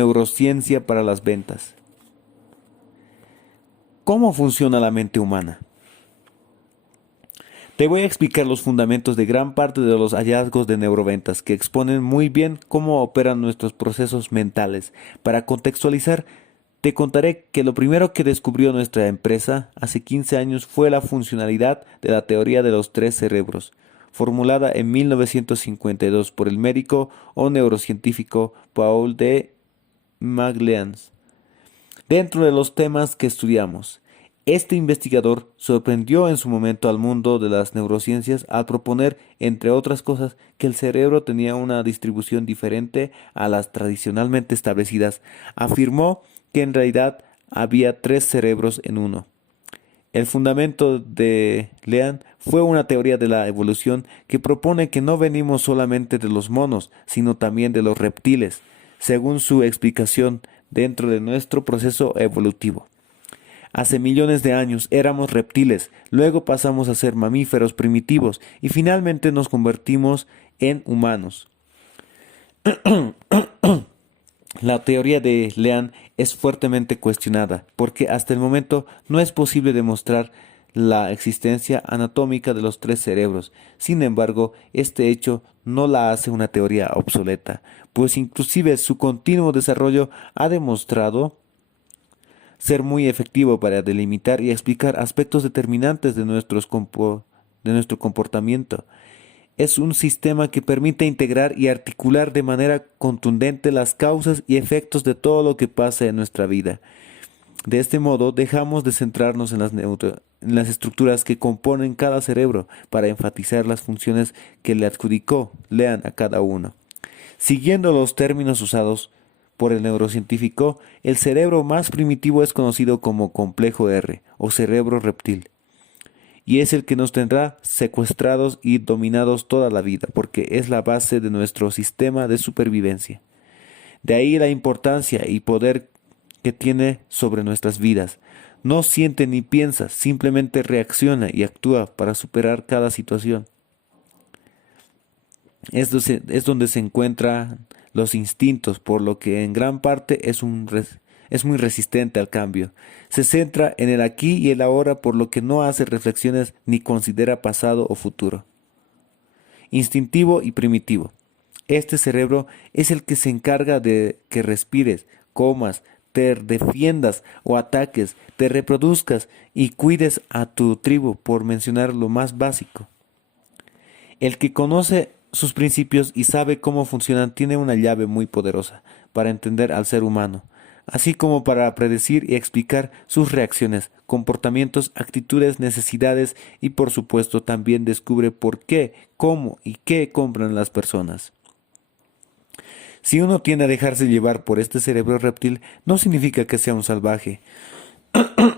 neurociencia para las ventas. ¿Cómo funciona la mente humana? Te voy a explicar los fundamentos de gran parte de los hallazgos de neuroventas que exponen muy bien cómo operan nuestros procesos mentales. Para contextualizar, te contaré que lo primero que descubrió nuestra empresa hace 15 años fue la funcionalidad de la teoría de los tres cerebros, formulada en 1952 por el médico o neurocientífico Paul de Maglans. Dentro de los temas que estudiamos, este investigador sorprendió en su momento al mundo de las neurociencias al proponer, entre otras cosas, que el cerebro tenía una distribución diferente a las tradicionalmente establecidas. Afirmó que en realidad había tres cerebros en uno. El fundamento de Lean fue una teoría de la evolución que propone que no venimos solamente de los monos, sino también de los reptiles, según su explicación dentro de nuestro proceso evolutivo. Hace millones de años éramos reptiles, luego pasamos a ser mamíferos primitivos y finalmente nos convertimos en humanos. La teoría de Lean es fuertemente cuestionada porque hasta el momento no es posible demostrar la existencia anatómica de los tres cerebros. Sin embargo, este hecho no la hace una teoría obsoleta, pues inclusive su continuo desarrollo ha demostrado ser muy efectivo para delimitar y explicar aspectos determinantes de nuestro comportamiento. Es un sistema que permite integrar y articular de manera contundente las causas y efectos de todo lo que pasa en nuestra vida. De este modo, dejamos de centrarnos en las estructuras que componen cada cerebro para enfatizar las funciones que le adjudicó Lean a cada uno. Siguiendo los términos usados por el neurocientífico, el cerebro más primitivo es conocido como complejo R o cerebro reptil, y es el que nos tendrá secuestrados y dominados toda la vida, porque es la base de nuestro sistema de supervivencia. De ahí la importancia y poder que tiene sobre nuestras vidas. No siente ni piensa, simplemente reacciona y actúa para superar cada situación. Es donde se encuentran los instintos, por lo que en gran parte es muy resistente al cambio. Se centra en el aquí y el ahora, por lo que no hace reflexiones ni considera pasado o futuro. Instintivo y primitivo. Este cerebro es el que se encarga de que respires, comas, te defiendas o ataques, te reproduzcas y cuides a tu tribu, por mencionar lo más básico. El que conoce sus principios y sabe cómo funcionan tiene una llave muy poderosa para entender al ser humano, así como para predecir y explicar sus reacciones, comportamientos, actitudes, necesidades y por supuesto también descubre por qué, cómo y qué compran las personas. Si uno tiende a dejarse llevar por este cerebro reptil, no significa que sea un salvaje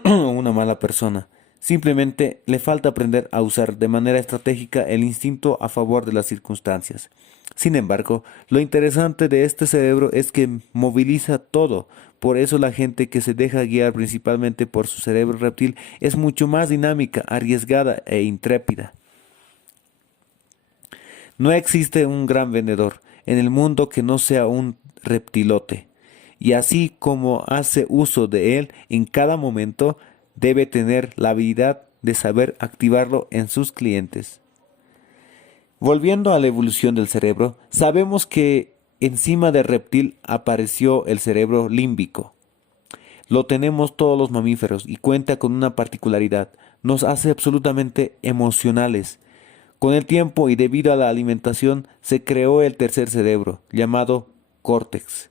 o una mala persona. Simplemente le falta aprender a usar de manera estratégica el instinto a favor de las circunstancias. Sin embargo, lo interesante de este cerebro es que moviliza todo. Por eso la gente que se deja guiar principalmente por su cerebro reptil es mucho más dinámica, arriesgada e intrépida. No existe un gran vendedor en el mundo que no sea un reptilote, y así como hace uso de él en cada momento, debe tener la habilidad de saber activarlo en sus clientes. Volviendo a la evolución del cerebro, sabemos que encima del reptil apareció el cerebro límbico. Lo tenemos todos los mamíferos y cuenta con una particularidad: nos hace absolutamente emocionales. Con el tiempo y debido a la alimentación se creó el tercer cerebro, llamado córtex,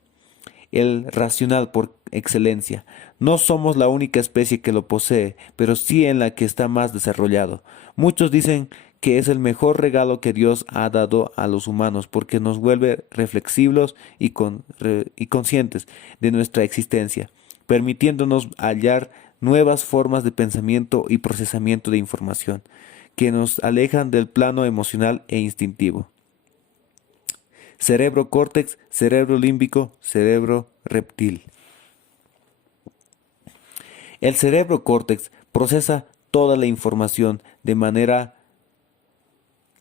el racional por excelencia. No somos la única especie que lo posee, pero sí en la que está más desarrollado. Muchos dicen que es el mejor regalo que Dios ha dado a los humanos porque nos vuelve reflexivos y conscientes de nuestra existencia, permitiéndonos hallar nuevas formas de pensamiento y procesamiento de información que nos alejan del plano emocional e instintivo. Cerebro córtex, cerebro límbico, cerebro reptil. El cerebro córtex procesa toda la información de manera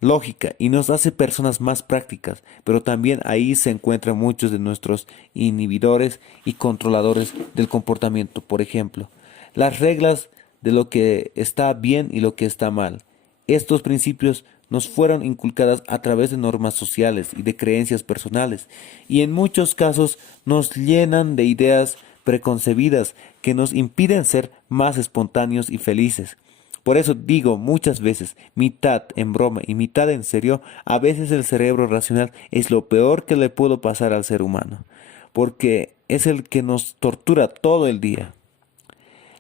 lógica y nos hace personas más prácticas, pero también ahí se encuentran muchos de nuestros inhibidores y controladores del comportamiento. Por ejemplo, las reglas de lo que está bien y lo que está mal. Estos principios nos fueron inculcadas a través de normas sociales y de creencias personales, y en muchos casos nos llenan de ideas preconcebidas que nos impiden ser más espontáneos y felices. Por eso digo muchas veces, mitad en broma y mitad en serio, a veces el cerebro racional es lo peor que le pudo pasar al ser humano, porque es el que nos tortura todo el día.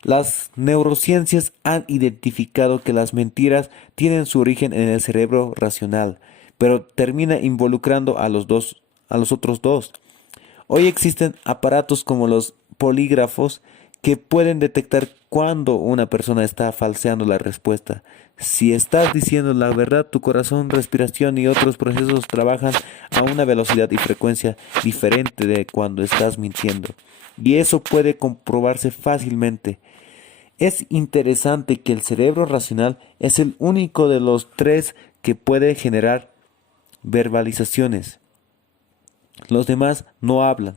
Las neurociencias han identificado que las mentiras tienen su origen en el cerebro racional, pero termina involucrando a los otros dos. Hoy existen aparatos como los polígrafos que pueden detectar cuando una persona está falseando la respuesta. Si estás diciendo la verdad, tu corazón, respiración y otros procesos trabajan a una velocidad y frecuencia diferente de cuando estás mintiendo. Y eso puede comprobarse fácilmente. Es interesante que el cerebro racional es el único de los tres que puede generar verbalizaciones. Los demás no hablan.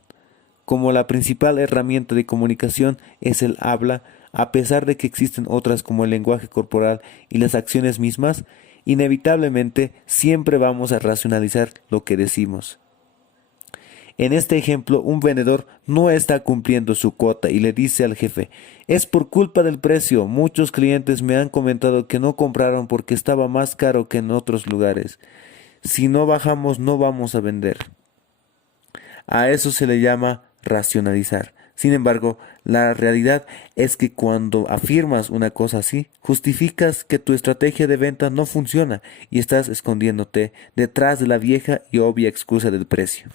Como la principal herramienta de comunicación es el habla, a pesar de que existen otras como el lenguaje corporal y las acciones mismas, inevitablemente siempre vamos a racionalizar lo que decimos. En este ejemplo, un vendedor no está cumpliendo su cuota y le dice al jefe: es por culpa del precio, muchos clientes me han comentado que no compraron porque estaba más caro que en otros lugares. Si no bajamos, no vamos a vender. A eso se le llama racionalizar. Sin embargo, la realidad es que cuando afirmas una cosa así, justificas que tu estrategia de venta no funciona y estás escondiéndote detrás de la vieja y obvia excusa del precio.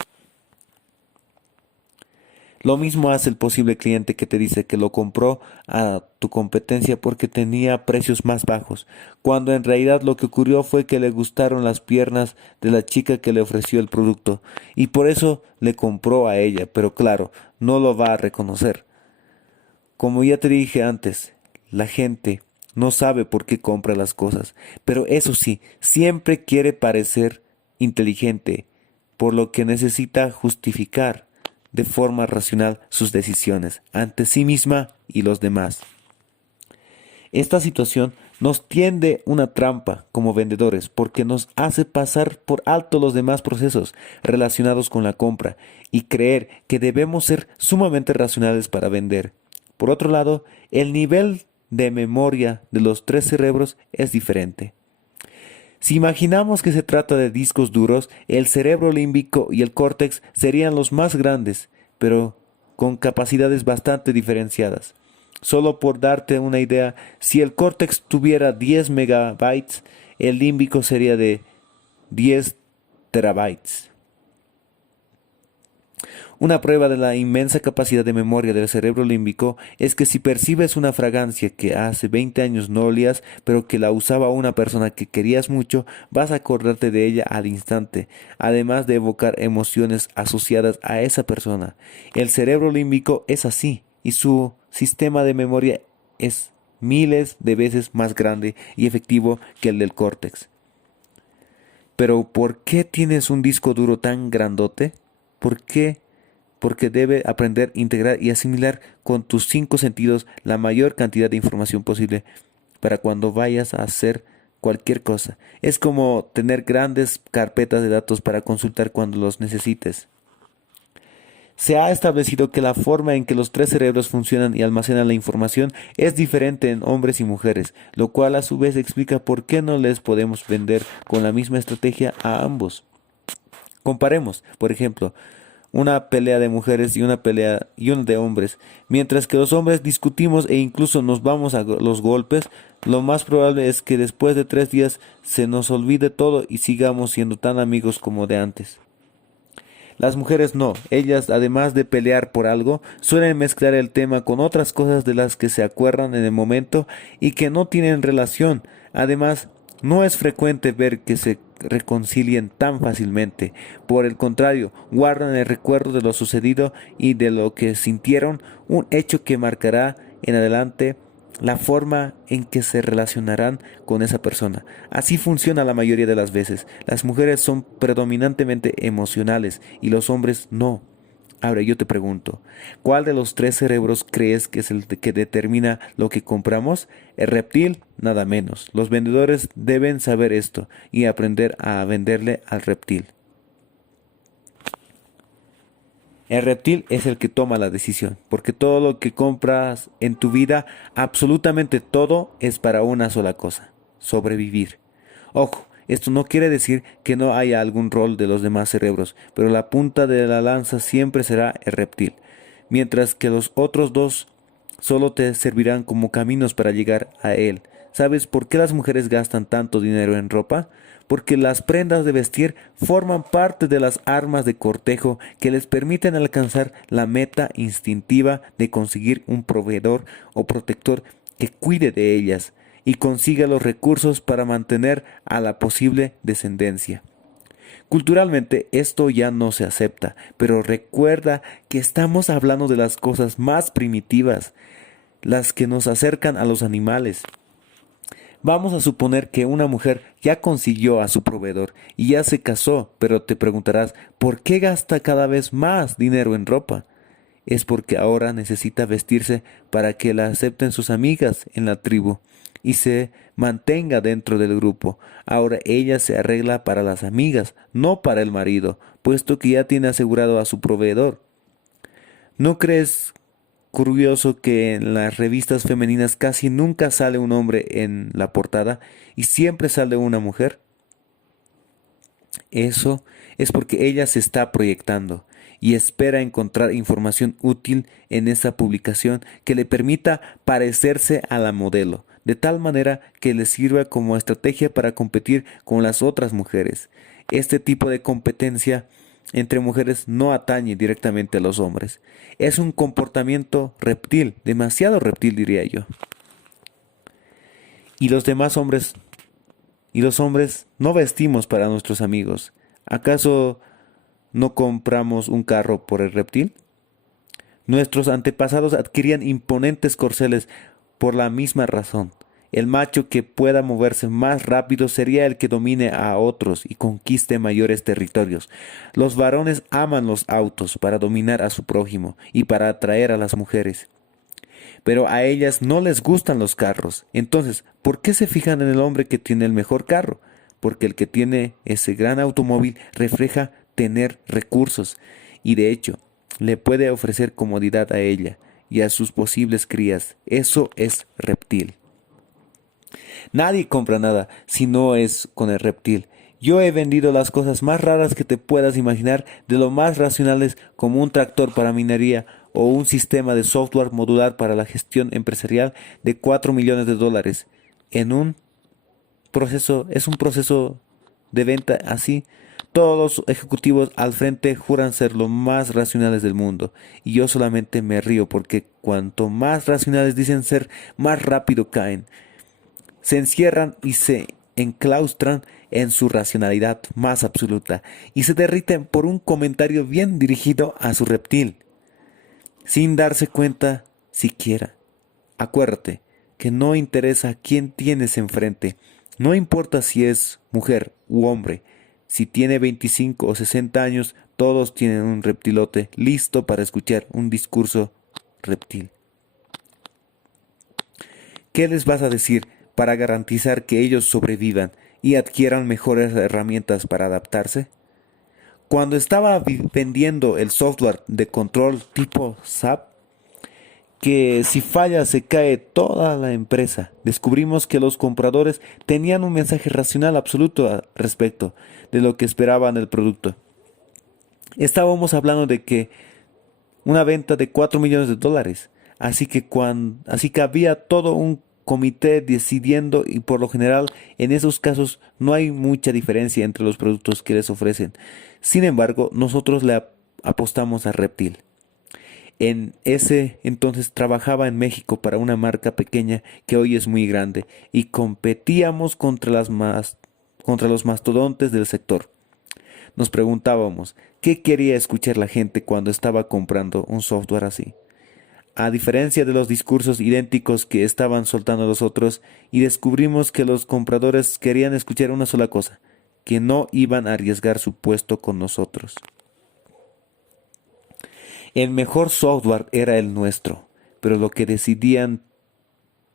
Lo mismo hace el posible cliente que te dice que lo compró a tu competencia porque tenía precios más bajos, cuando en realidad lo que ocurrió fue que le gustaron las piernas de la chica que le ofreció el producto y por eso le compró a ella, pero claro, no lo va a reconocer. Como ya te dije antes, la gente no sabe por qué compra las cosas, pero eso sí, siempre quiere parecer inteligente, por lo que necesita justificar de forma racional sus decisiones ante sí misma y los demás. Esta situación nos tiende una trampa como vendedores porque nos hace pasar por alto los demás procesos relacionados con la compra y creer que debemos ser sumamente racionales para vender. Por otro lado, el nivel de memoria de los tres cerebros es diferente. Si imaginamos que se trata de discos duros, el cerebro límbico y el córtex serían los más grandes, pero con capacidades bastante diferenciadas. Solo por darte una idea, si el córtex tuviera 10 megabytes, el límbico sería de 10 terabytes. Una prueba de la inmensa capacidad de memoria del cerebro límbico es que si percibes una fragancia que hace 20 años no olías, pero que la usaba una persona que querías mucho, vas a acordarte de ella al instante, además de evocar emociones asociadas a esa persona. El cerebro límbico es así, y su sistema de memoria es miles de veces más grande y efectivo que el del córtex. Pero ¿por qué tienes un disco duro tan grandote? ¿Por qué? Porque debe aprender, integrar y asimilar con tus 5 sentidos la mayor cantidad de información posible para cuando vayas a hacer cualquier cosa. Es como tener grandes carpetas de datos para consultar cuando los necesites. Se ha establecido que la forma en que los tres cerebros funcionan y almacenan la información es diferente en hombres y mujeres, lo cual a su vez explica por qué no les podemos vender con la misma estrategia a ambos. Comparemos, por ejemplo, una pelea de mujeres y una de hombres. Mientras que los hombres discutimos e incluso nos vamos a los golpes, lo más probable es que después de 3 días se nos olvide todo y sigamos siendo tan amigos como de antes. Las mujeres no, ellas además de pelear por algo, suelen mezclar el tema con otras cosas de las que se acuerdan en el momento y que no tienen relación. Además, no es frecuente ver que se reconcilien tan fácilmente. Por el contrario, guardan el recuerdo de lo sucedido y de lo que sintieron, un hecho que marcará en adelante la forma en que se relacionarán con esa persona. Así funciona la mayoría de las veces. Las mujeres son predominantemente emocionales y los hombres no. Ahora yo te pregunto, ¿cuál de los tres cerebros crees que es el que determina lo que compramos? El reptil, nada menos. Los vendedores deben saber esto y aprender a venderle al reptil. El reptil es el que toma la decisión, porque todo lo que compras en tu vida, absolutamente todo, es para una sola cosa: sobrevivir. Ojo, esto no quiere decir que no haya algún rol de los demás cerebros, pero la punta de la lanza siempre será el reptil, mientras que los otros dos solo te servirán como caminos para llegar a él. ¿Sabes por qué las mujeres gastan tanto dinero en ropa? Porque las prendas de vestir forman parte de las armas de cortejo que les permiten alcanzar la meta instintiva de conseguir un proveedor o protector que cuide de ellas y consiga los recursos para mantener a la posible descendencia. Culturalmente esto ya no se acepta, pero recuerda que estamos hablando de las cosas más primitivas, las que nos acercan a los animales. Vamos a suponer que una mujer ya consiguió a su proveedor y ya se casó, pero te preguntarás, ¿por qué gasta cada vez más dinero en ropa? Es porque ahora necesita vestirse para que la acepten sus amigas en la tribu y se mantenga dentro del grupo. Ahora ella se arregla para las amigas, no para el marido, puesto que ya tiene asegurado a su proveedor. ¿No crees curioso que en las revistas femeninas casi nunca sale un hombre en la portada y siempre sale una mujer? Eso es porque ella se está proyectando y espera encontrar información útil en esa publicación que le permita parecerse a la modelo, de tal manera que le sirva como estrategia para competir con las otras mujeres. Este tipo de competencia entre mujeres no atañe directamente a los hombres. Es un comportamiento reptil, demasiado reptil diría yo. Y los demás hombres, y los hombres no vestimos para nuestros amigos. ¿Acaso no compramos un carro por el reptil? Nuestros antepasados adquirían imponentes corceles por la misma razón. El macho que pueda moverse más rápido sería el que domine a otros y conquiste mayores territorios. Los varones aman los autos para dominar a su prójimo y para atraer a las mujeres. Pero a ellas no les gustan los carros. Entonces, ¿por qué se fijan en el hombre que tiene el mejor carro? Porque el que tiene ese gran automóvil refleja tener recursos y de hecho le puede ofrecer comodidad a ella y a sus posibles crías. Eso es reptil. Nadie compra nada si no es con el reptil. Yo he vendido las cosas más raras que te puedas imaginar, de lo más racionales como un tractor para minería o un sistema de software modular para la gestión empresarial de 4 millones de dólares. En un es un proceso de venta así. Todos los ejecutivos al frente juran ser los más racionales del mundo, y yo solamente me río porque cuanto más racionales dicen ser, más rápido caen. Se encierran y se enclaustran en su racionalidad más absoluta y se derriten por un comentario bien dirigido a su reptil, sin darse cuenta siquiera. Acuérdate que no interesa quién tienes enfrente, no importa si es mujer u hombre, si tiene 25 o 60 años, todos tienen un reptilote listo para escuchar un discurso reptil. ¿Qué les vas a decir para garantizar que ellos sobrevivan y adquieran mejores herramientas para adaptarse? Cuando estaba vendiendo el software de control tipo SAP, que si falla se cae toda la empresa, descubrimos que los compradores tenían un mensaje racional absoluto al respecto de lo que esperaban del producto. Estábamos hablando de que una venta de 4 millones de dólares, así que había todo un comité decidiendo, y por lo general en esos casos no hay mucha diferencia entre los productos que les ofrecen. Sin embargo, nosotros le apostamos a Reptil. En ese entonces trabajaba en México para una marca pequeña que hoy es muy grande y competíamos contra los mastodontes del sector. Nos preguntábamos, ¿qué quería escuchar la gente cuando estaba comprando un software así? a diferencia de los discursos idénticos que estaban soltando los otros, y descubrimos que los compradores querían escuchar una sola cosa, que no iban a arriesgar su puesto con nosotros. El mejor software era el nuestro, pero los que decidían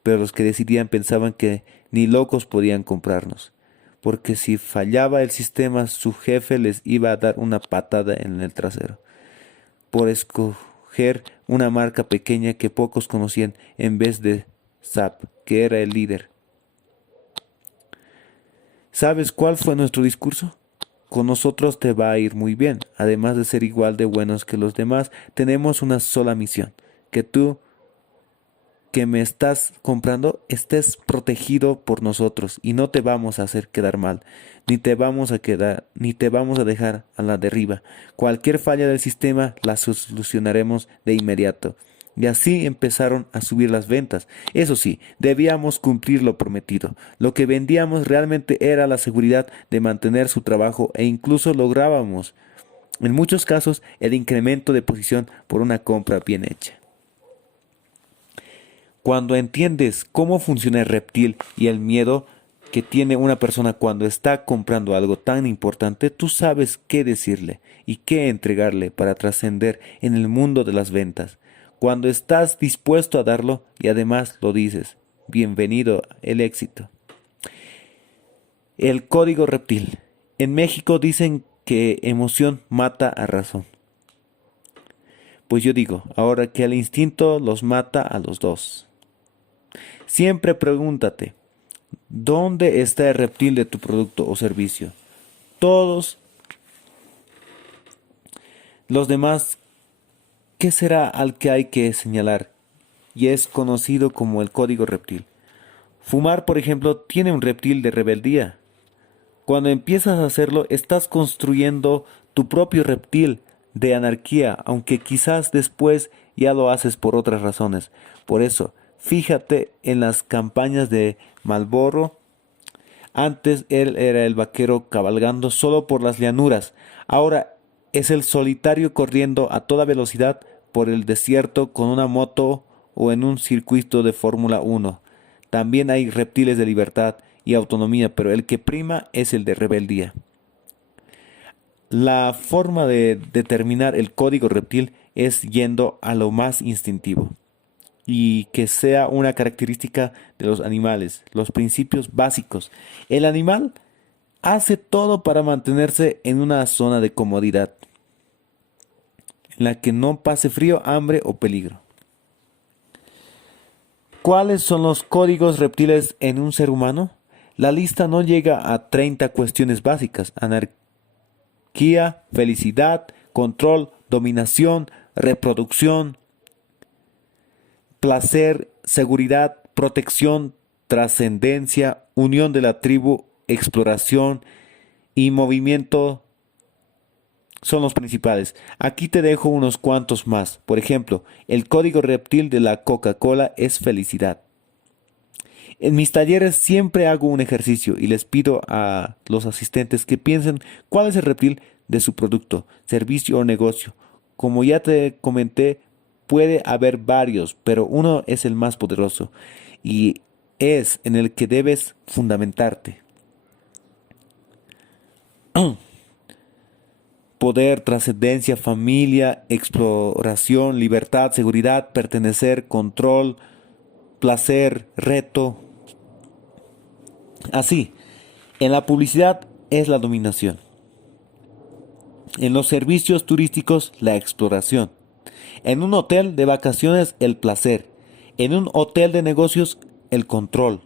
pensaban que ni locos podían comprarnos, porque si fallaba el sistema, su jefe les iba a dar una patada en el trasero, por escoger una marca pequeña que pocos conocían en vez de SAP, que era el líder. ¿Sabes cuál fue nuestro discurso? Con nosotros te va a ir muy bien. Además de ser igual de buenos que los demás, tenemos una sola misión: que tú, que me estás comprando, estés protegido por nosotros y no te vamos a hacer quedar mal, ni te vamos a dejar a la deriva. Cualquier falla del sistema la solucionaremos de inmediato. Y así empezaron a subir las ventas. Eso sí, debíamos cumplir lo prometido. Lo que vendíamos realmente era la seguridad de mantener su trabajo, e incluso lográbamos, en muchos casos, el incremento de posición por una compra bien hecha. Cuando entiendes cómo funciona el reptil y el miedo que tiene una persona cuando está comprando algo tan importante, tú sabes qué decirle y qué entregarle para trascender en el mundo de las ventas. Cuando estás dispuesto a darlo y además lo dices, bienvenido el éxito. El código reptil. En México dicen que emoción mata a razón. Pues yo digo, ahora que el instinto los mata a los dos. Siempre pregúntate, ¿dónde está el reptil de tu producto o servicio? Todos los demás, ¿qué será al que hay que señalar? Y es conocido como el código reptil. Fumar, por ejemplo, tiene un reptil de rebeldía. Cuando empiezas a hacerlo, estás construyendo tu propio reptil de anarquía, aunque quizás después ya lo haces por otras razones. Por eso, fíjate en las campañas de Marlboro. Antes él era el vaquero cabalgando solo por las llanuras. Ahora es el solitario corriendo a toda velocidad por el desierto con una moto o en un circuito de Fórmula 1. También hay reptiles de libertad y autonomía, pero el que prima es el de rebeldía. La forma de determinar el código reptil es yendo a lo más instintivo y que sea una característica de los animales, los principios básicos. El animal hace todo para mantenerse en una zona de comodidad, en la que no pase frío, hambre o peligro. ¿Cuáles son los códigos reptiles en un ser humano? La lista no llega a 30 cuestiones básicas: anarquía, felicidad, control, dominación, reproducción, placer, seguridad, protección, trascendencia, unión de la tribu, exploración y movimiento. Son los principales. Aquí te dejo unos cuantos más. Por ejemplo, el código reptil de la Coca-Cola es felicidad. En mis talleres siempre hago un ejercicio y les pido a los asistentes que piensen cuál es el reptil de su producto, servicio o negocio. Como ya te comenté, puede haber varios, pero uno es el más poderoso y es en el que debes fundamentarte. Poder, trascendencia, familia, exploración, libertad, seguridad, pertenecer, control, placer, reto. Así, en la publicidad es la dominación. En los servicios turísticos, la exploración. En un hotel de vacaciones, el placer. En un hotel de negocios, el control.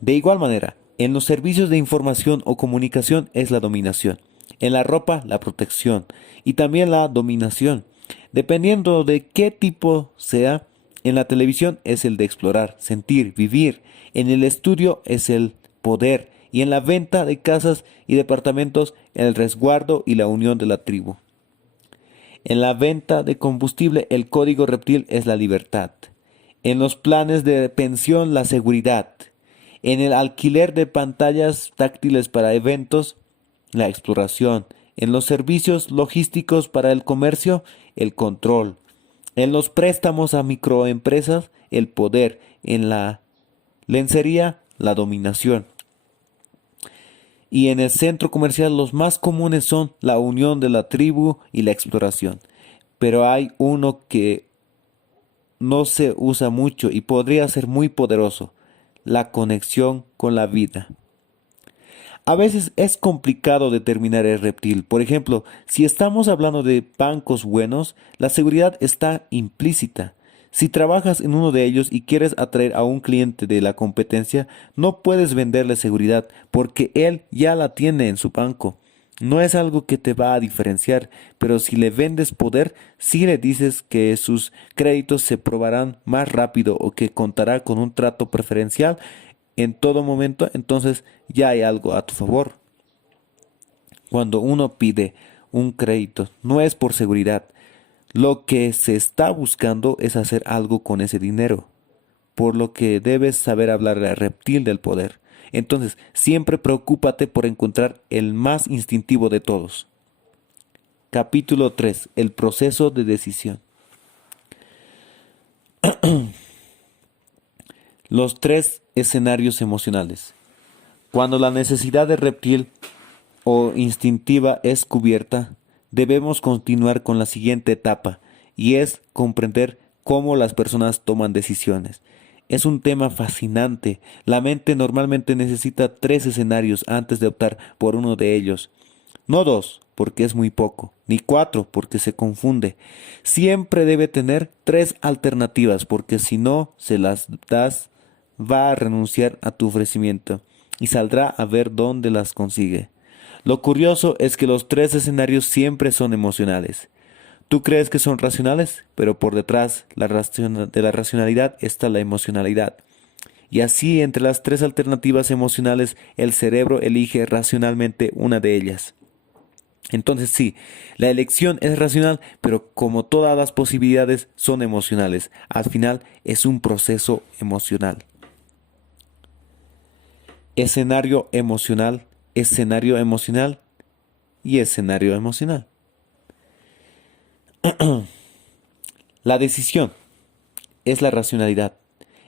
De igual manera, en los servicios de información o comunicación es la dominación. En la ropa, la protección y también la dominación. Dependiendo de qué tipo sea, en la televisión es el de explorar, sentir, vivir. En el estudio es el poder. Y en la venta de casas y departamentos, el resguardo y la unión de la tribu. En la venta de combustible, el código reptil es la libertad. En los planes de pensión, la seguridad. En el alquiler de pantallas táctiles para eventos, la exploración. En los servicios logísticos para el comercio, el control. En los préstamos a microempresas, el poder. En la lencería, la dominación. Y en el centro comercial los más comunes son la unión de la tribu y la exploración. Pero hay uno que no se usa mucho y podría ser muy poderoso, la conexión con la vida. A veces es complicado determinar el reptil. Por ejemplo, si estamos hablando de bancos buenos, la seguridad está implícita. Si trabajas en uno de ellos y quieres atraer a un cliente de la competencia, no puedes venderle seguridad porque él ya la tiene en su banco. No es algo que te va a diferenciar, pero si le vendes poder, si le dices que sus créditos se probarán más rápido o que contará con un trato preferencial en todo momento, entonces ya hay algo a tu favor. Cuando uno pide un crédito, no es por seguridad. Lo que se está buscando es hacer algo con ese dinero, por lo que debes saber hablar al reptil del poder. Entonces, siempre preocúpate por encontrar el más instintivo de todos. Capítulo 3. El proceso de decisión. Los tres escenarios emocionales. Cuando la necesidad de reptil o instintiva es cubierta, debemos continuar con la siguiente etapa, y es comprender cómo las personas toman decisiones. Es un tema fascinante. La mente normalmente necesita tres escenarios antes de optar por uno de ellos. No dos, porque es muy poco, ni cuatro, porque se confunde. Siempre debe tener tres alternativas, porque si no se las das, va a renunciar a tu ofrecimiento y saldrá a ver dónde las consigue. Lo curioso es que los tres escenarios siempre son emocionales. Tú crees que son racionales, pero por detrás de la racionalidad está la emocionalidad. Y así entre las tres alternativas emocionales el cerebro elige racionalmente una de ellas. Entonces sí, la elección es racional, pero como todas las posibilidades son emocionales, al final es un proceso emocional. Escenario emocional y escenario emocional. La decisión es la racionalidad,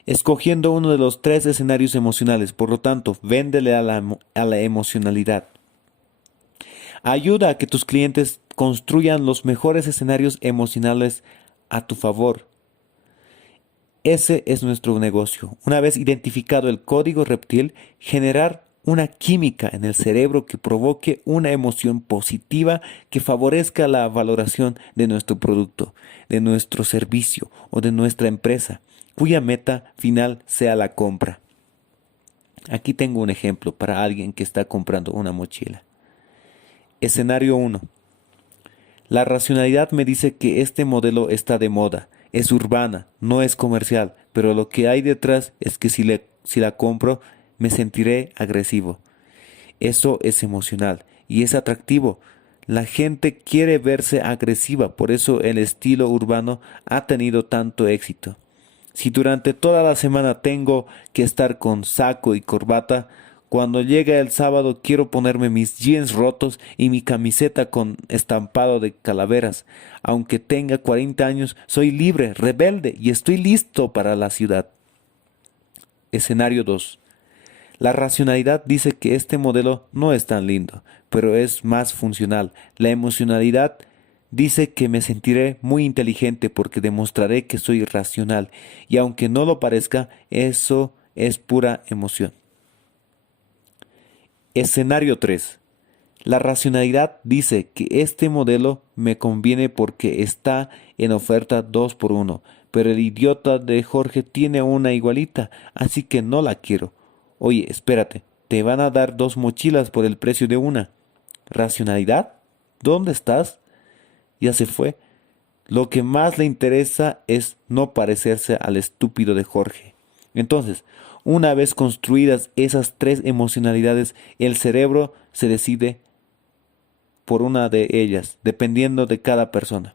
escogiendo uno de los tres escenarios emocionales, por lo tanto, véndele a la emocionalidad. Ayuda a que tus clientes construyan los mejores escenarios emocionales a tu favor. Ese es nuestro negocio. Una vez identificado el código reptil, generar una química en el cerebro que provoque una emoción positiva que favorezca la valoración de nuestro producto, de nuestro servicio o de nuestra empresa, cuya meta final sea la compra. Aquí tengo un ejemplo para alguien que está comprando una mochila. Escenario 1. La racionalidad me dice que este modelo está de moda, es urbana, no es comercial, pero lo que hay detrás es que si la compro me sentiré agresivo. Eso es emocional y es atractivo. La gente quiere verse agresiva, por eso el estilo urbano ha tenido tanto éxito. Si durante toda la semana tengo que estar con saco y corbata, cuando llega el sábado quiero ponerme mis jeans rotos y mi camiseta con estampado de calaveras. Aunque tenga 40 años, soy libre, rebelde y estoy listo para la ciudad. Escenario 2. La racionalidad dice que este modelo no es tan lindo, pero es más funcional. La emocionalidad dice que me sentiré muy inteligente porque demostraré que soy racional, y aunque no lo parezca, eso es pura emoción. Escenario 3. La racionalidad dice que este modelo me conviene porque está en oferta 2 por 1, pero el idiota de Jorge tiene una igualita, así que no la quiero. Oye, espérate, te van a dar 2 mochilas por el precio de una. ¿Racionalidad? ¿Dónde estás? Ya se fue. Lo que más le interesa es no parecerse al estúpido de Jorge. Entonces, una vez construidas esas tres emocionalidades, el cerebro se decide por una de ellas, dependiendo de cada persona.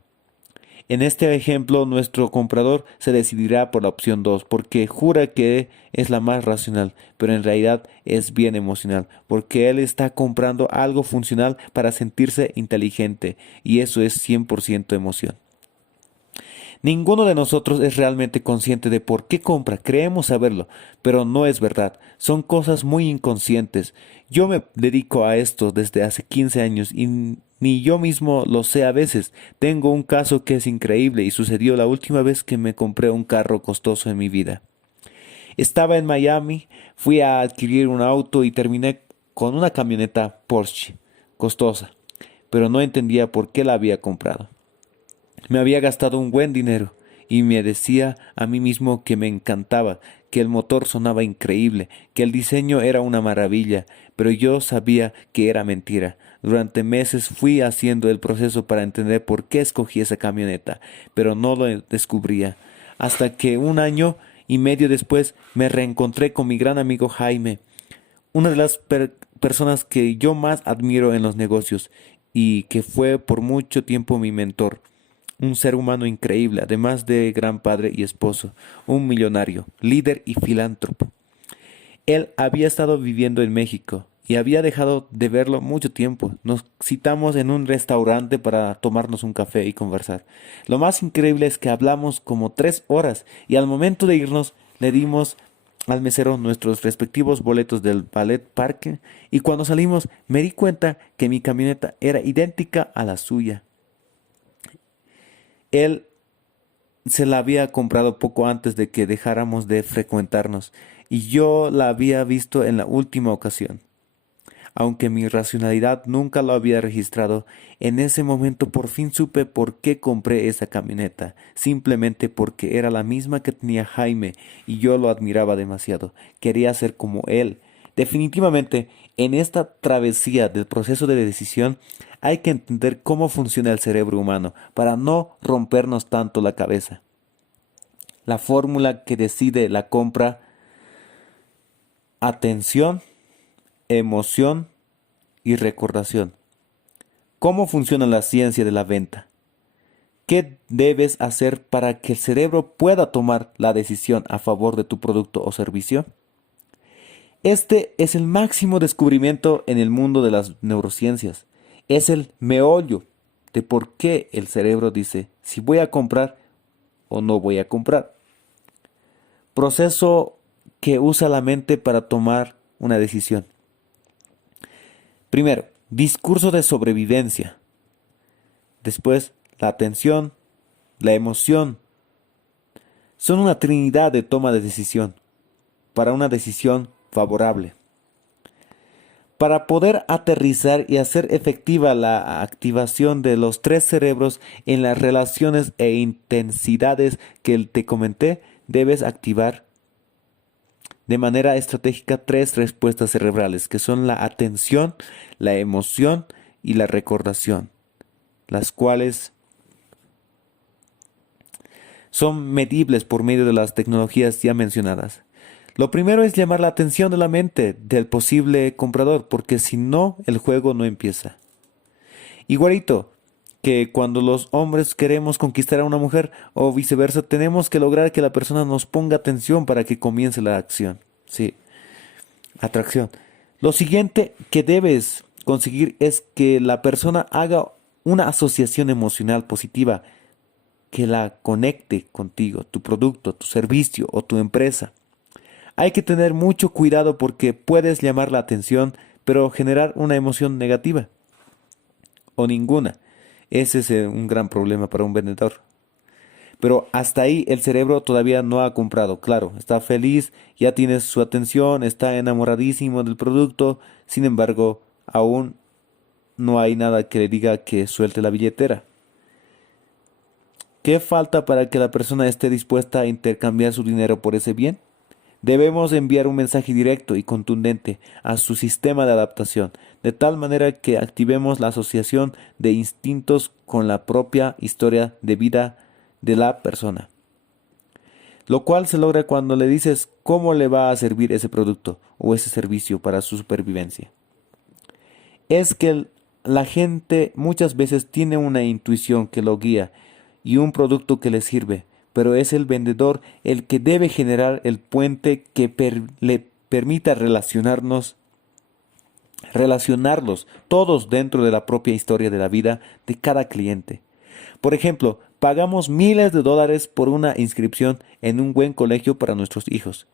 En este ejemplo, nuestro comprador se decidirá por la opción 2 porque jura que es la más racional, pero en realidad es bien emocional, porque él está comprando algo funcional para sentirse inteligente, y eso es 100% emoción. Ninguno de nosotros es realmente consciente de por qué compra. Creemos saberlo, pero no es verdad. Son cosas muy inconscientes. Yo me dedico a esto desde hace 15 años y ni yo mismo lo sé a veces. Tengo un caso que es increíble y sucedió la última vez que me compré un carro costoso en mi vida. Estaba en Miami, fui a adquirir un auto y terminé con una camioneta Porsche, costosa, pero no entendía por qué la había comprado. Me había gastado un buen dinero y me decía a mí mismo que me encantaba, que el motor sonaba increíble, que el diseño era una maravilla, pero yo sabía que era mentira. Durante meses fui haciendo el proceso para entender por qué escogí esa camioneta, pero no lo descubría. Hasta que un año y medio después me reencontré con mi gran amigo Jaime, una de las personas que yo más admiro en los negocios y que fue por mucho tiempo mi mentor. Un ser humano increíble, además de gran padre y esposo, un millonario, líder y filántropo. Él había estado viviendo en México y había dejado de verlo mucho tiempo. Nos citamos en un restaurante para tomarnos un café y conversar. Lo más increíble es que hablamos como 3 horas y al momento de irnos le dimos al mesero nuestros respectivos boletos del ballet parque y cuando salimos me di cuenta que mi camioneta era idéntica a la suya. Él se la había comprado poco antes de que dejáramos de frecuentarnos y yo la había visto en la última ocasión. Aunque mi racionalidad nunca lo había registrado, en ese momento por fin supe por qué compré esa camioneta, simplemente porque era la misma que tenía Jaime y yo lo admiraba demasiado. Quería ser como él. Definitivamente, en esta travesía del proceso de decisión hay que entender cómo funciona el cerebro humano para no rompernos tanto la cabeza. La fórmula que decide la compra: atención, emoción y recordación. ¿Cómo funciona la ciencia de la venta? ¿Qué debes hacer para que el cerebro pueda tomar la decisión a favor de tu producto o servicio? Este es el máximo descubrimiento en el mundo de las neurociencias. Es el meollo de por qué el cerebro dice si voy a comprar o no voy a comprar. Proceso que usa la mente para tomar una decisión. Primero, discurso de sobrevivencia. Después, la atención, la emoción. Son una trinidad de toma de decisión para una decisión favorable. Para poder aterrizar y hacer efectiva la activación de los tres cerebros en las relaciones e intensidades que te comenté, debes activar de manera estratégica tres respuestas cerebrales, que son la atención, la emoción y la recordación, las cuales son medibles por medio de las tecnologías ya mencionadas. Lo primero es llamar la atención de la mente del posible comprador, porque si no, el juego no empieza. Igualito que cuando los hombres queremos conquistar a una mujer o viceversa, tenemos que lograr que la persona nos ponga atención para que comience la acción. Sí, atracción. Lo siguiente que debes conseguir es que la persona haga una asociación emocional positiva que la conecte contigo, tu producto, tu servicio o tu empresa. Hay que tener mucho cuidado porque puedes llamar la atención, pero generar una emoción negativa o ninguna. Ese es un gran problema para un vendedor. Pero hasta ahí el cerebro todavía no ha comprado. Claro, está feliz, ya tienes su atención, está enamoradísimo del producto. Sin embargo, aún no hay nada que le diga que suelte la billetera. ¿Qué falta para que la persona esté dispuesta a intercambiar su dinero por ese bien? Debemos enviar un mensaje directo y contundente a su sistema de adaptación, de tal manera que activemos la asociación de instintos con la propia historia de vida de la persona. Lo cual se logra cuando le dices cómo le va a servir ese producto o ese servicio para su supervivencia. Es que la gente muchas veces tiene una intuición que lo guía y un producto que le sirve, pero es el vendedor el que debe generar el puente que le permita relacionarlos todos dentro de la propia historia de la vida de cada cliente. Por ejemplo, pagamos miles de dólares por una inscripción en un buen colegio para nuestros hijos.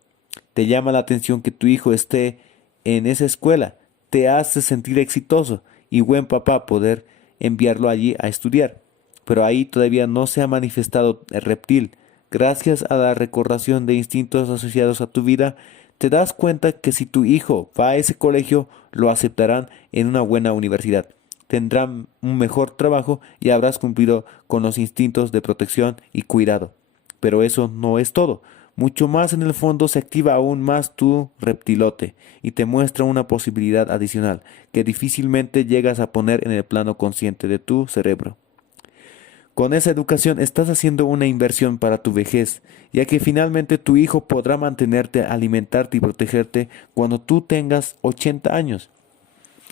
Te llama la atención que tu hijo esté en esa escuela, te hace sentir exitoso y buen papá poder enviarlo allí a estudiar. Pero ahí todavía no se ha manifestado el reptil. Gracias a la recordación de instintos asociados a tu vida, te das cuenta que si tu hijo va a ese colegio, lo aceptarán en una buena universidad. Tendrán un mejor trabajo y habrás cumplido con los instintos de protección y cuidado. Pero eso no es todo. Mucho más en el fondo se activa aún más tu reptilote y te muestra una posibilidad adicional que difícilmente llegas a poner en el plano consciente de tu cerebro. Con esa educación estás haciendo una inversión para tu vejez, ya que finalmente tu hijo podrá mantenerte, alimentarte y protegerte cuando tú tengas 80 años.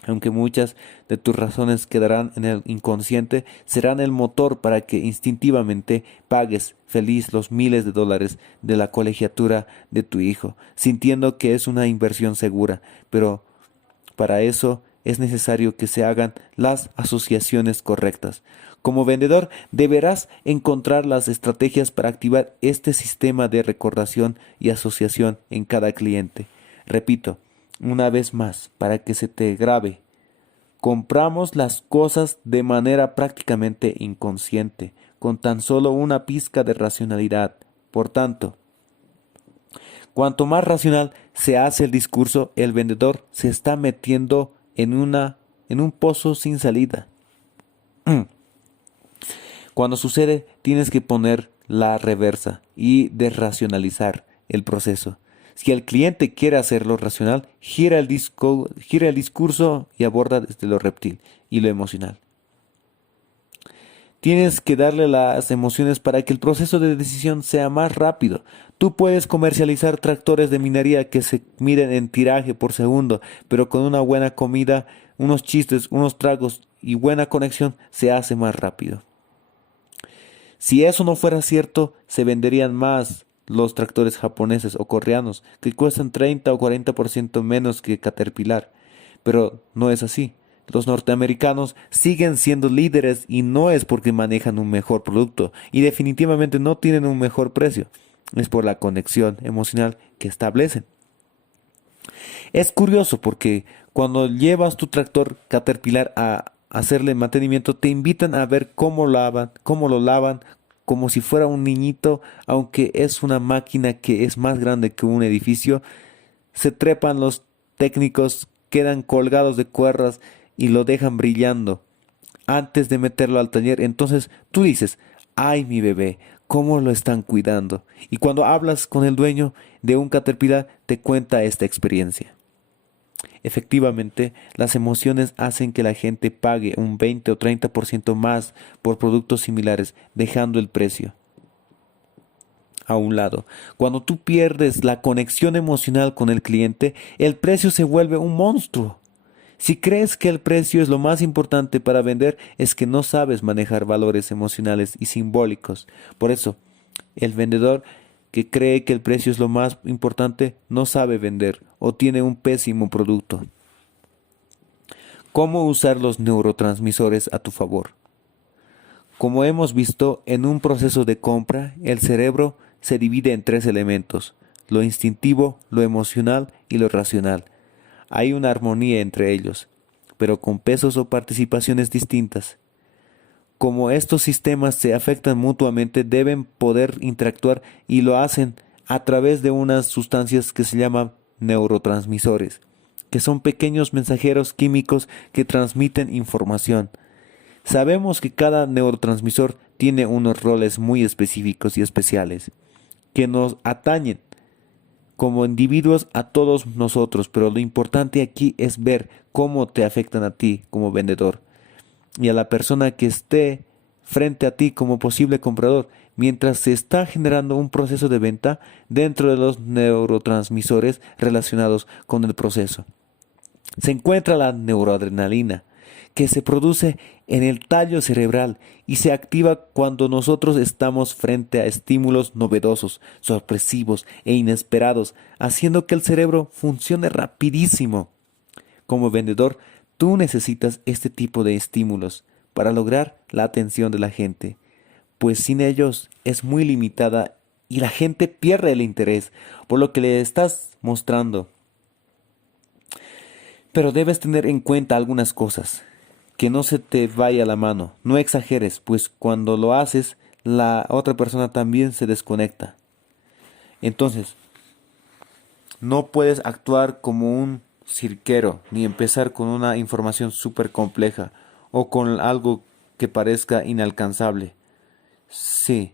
Aunque muchas de tus razones quedarán en el inconsciente, serán el motor para que instintivamente pagues feliz los miles de dólares de la colegiatura de tu hijo, sintiendo que es una inversión segura. Pero para eso es necesario que se hagan las asociaciones correctas. Como vendedor, deberás encontrar las estrategias para activar este sistema de recordación y asociación en cada cliente. Repito, una vez más, para que se te grabe. Compramos las cosas de manera prácticamente inconsciente, con tan solo una pizca de racionalidad. Por tanto, cuanto más racional se hace el discurso, el vendedor se está metiendo en un pozo sin salida. Cuando sucede, tienes que poner la reversa y desracionalizar el proceso. Si el cliente quiere hacerlo racional, gira el discurso y aborda desde lo reptil y lo emocional. Tienes que darle las emociones para que el proceso de decisión sea más rápido. Tú puedes comercializar tractores de minería que se miden en tiraje por segundo, pero con una buena comida, unos chistes, unos tragos y buena conexión se hace más rápido. Si eso no fuera cierto, se venderían más los tractores japoneses o coreanos, que cuestan 30 o 40% menos que Caterpillar. Pero no es así. Los norteamericanos siguen siendo líderes y no es porque manejan un mejor producto y definitivamente no tienen un mejor precio. Es por la conexión emocional que establecen. Es curioso porque cuando llevas tu tractor Caterpillar a hacerle mantenimiento, te invitan a ver cómo lo lavan, como si fuera un niñito, aunque es una máquina que es más grande que un edificio. Se trepan los técnicos, quedan colgados de cuerdas y lo dejan brillando antes de meterlo al taller. Entonces tú dices, ay mi bebé, ¿cómo lo están cuidando? Y cuando hablas con el dueño de un Caterpillar, te cuenta esta experiencia. Efectivamente, las emociones hacen que la gente pague un 20 o 30% más por productos similares, dejando el precio a un lado. Cuando tú pierdes la conexión emocional con el cliente, el precio se vuelve un monstruo. Si crees que el precio es lo más importante para vender, es que no sabes manejar valores emocionales y simbólicos. Por eso, el vendedor que cree que el precio es lo más importante no sabe vender o tiene un pésimo producto. ¿Cómo usar los neurotransmisores a tu favor? Como hemos visto, en un proceso de compra, el cerebro se divide en tres elementos: lo instintivo, lo emocional y lo racional. Hay una armonía entre ellos, pero con pesos o participaciones distintas. Como estos sistemas se afectan mutuamente, deben poder interactuar y lo hacen a través de unas sustancias que se llaman neurotransmisores, que son pequeños mensajeros químicos que transmiten información. Sabemos que cada neurotransmisor tiene unos roles muy específicos y especiales, que nos atañen como individuos a todos nosotros, pero lo importante aquí es ver cómo te afectan a ti como vendedor y a la persona que esté frente a ti como posible comprador, mientras se está generando un proceso de venta dentro de los neurotransmisores relacionados con el proceso. Se encuentra la neuroadrenalina, que se produce en el tallo cerebral y se activa cuando nosotros estamos frente a estímulos novedosos, sorpresivos e inesperados, haciendo que el cerebro funcione rapidísimo. Como vendedor, tú necesitas este tipo de estímulos para lograr la atención de la gente pues sin ellos es muy limitada y la gente pierde el interés por lo que le estás mostrando. Pero debes tener en cuenta algunas cosas, que no se te vaya la mano, no exageres, pues cuando lo haces, la otra persona también se desconecta. Entonces, no puedes actuar como un cirquero, ni empezar con una información súper compleja o con algo que parezca inalcanzable. Sí,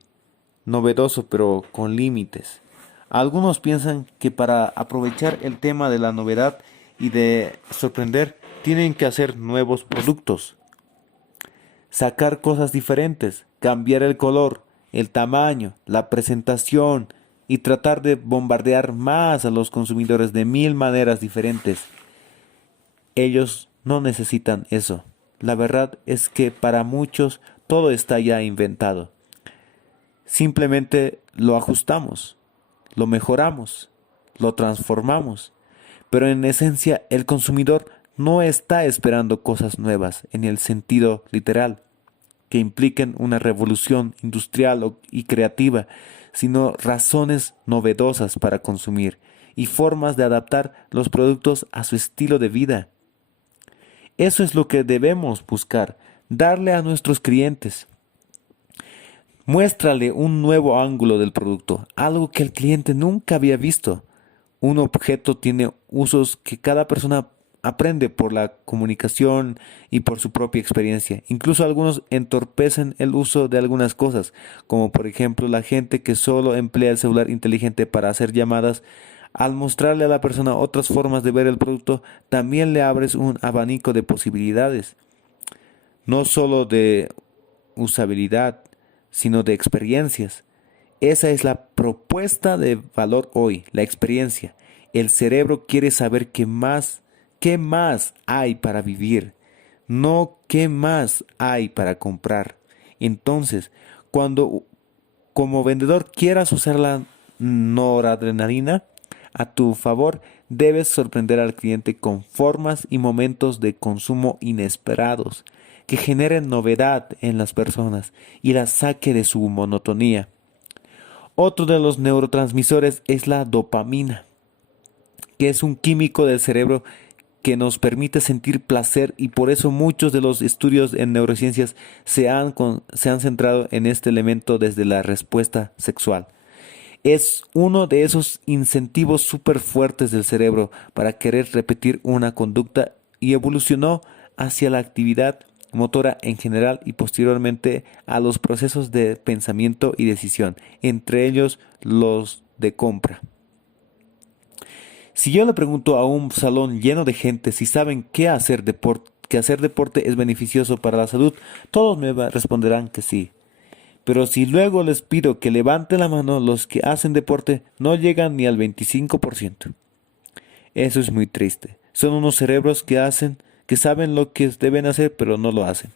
novedoso, pero con límites. Algunos piensan que para aprovechar el tema de la novedad y de sorprender, tienen que hacer nuevos productos, sacar cosas diferentes, cambiar el color, el tamaño, la presentación y tratar de bombardear más a los consumidores de mil maneras diferentes. Ellos no necesitan eso. La verdad es que para muchos todo está ya inventado. Simplemente lo ajustamos, lo mejoramos, lo transformamos. Pero en esencia el consumidor no está esperando cosas nuevas en el sentido literal, que impliquen una revolución industrial y creativa, sino razones novedosas para consumir y formas de adaptar los productos a su estilo de vida. Eso es lo que debemos buscar, darle a nuestros clientes. Muéstrale un nuevo ángulo del producto, algo que el cliente nunca había visto. Un objeto tiene usos que cada persona aprende por la comunicación y por su propia experiencia. Incluso algunos entorpecen el uso de algunas cosas, como por ejemplo la gente que solo emplea el celular inteligente para hacer llamadas. Al mostrarle a la persona otras formas de ver el producto, también le abres un abanico de posibilidades, no solo de usabilidad, sino de experiencias. Esa es la propuesta de valor hoy, la experiencia. El cerebro quiere saber qué más hay para vivir, no qué más hay para comprar. Entonces, cuando como vendedor quieras usar la noradrenalina a tu favor, debes sorprender al cliente con formas y momentos de consumo inesperados, que generen novedad en las personas y las saque de su monotonía. Otro de los neurotransmisores es la dopamina, que es un químico del cerebro que nos permite sentir placer y por eso muchos de los estudios en neurociencias se han centrado en este elemento desde la respuesta sexual. Es uno de esos incentivos súper fuertes del cerebro para querer repetir una conducta y evolucionó hacia la actividad motora en general y posteriormente a los procesos de pensamiento y decisión, entre ellos los de compra. Si yo le pregunto a un salón lleno de gente si saben que hacer deporte es beneficioso para la salud, todos responderán que sí. Pero si luego les pido que levanten la mano, los que hacen deporte no llegan ni al 25%. Eso es muy triste. Son unos cerebros que saben lo que deben hacer, pero no lo hacen.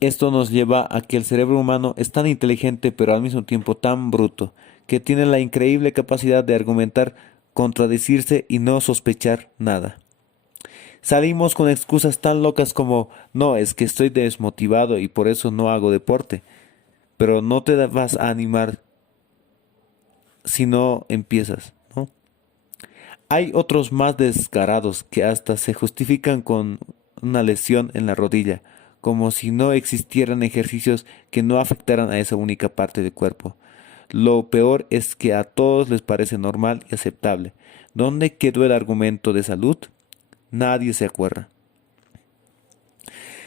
Esto nos lleva a que el cerebro humano es tan inteligente, pero al mismo tiempo tan bruto, que tiene la increíble capacidad de argumentar, contradecirse y no sospechar nada. Salimos con excusas tan locas como, no, es que estoy desmotivado y por eso no hago deporte. Pero no te vas a animar si no empiezas, ¿no? Hay otros más descarados que hasta se justifican con una lesión en la rodilla, como si no existieran ejercicios que no afectaran a esa única parte del cuerpo. Lo peor es que a todos les parece normal y aceptable. ¿Dónde quedó el argumento de salud? Nadie se acuerda.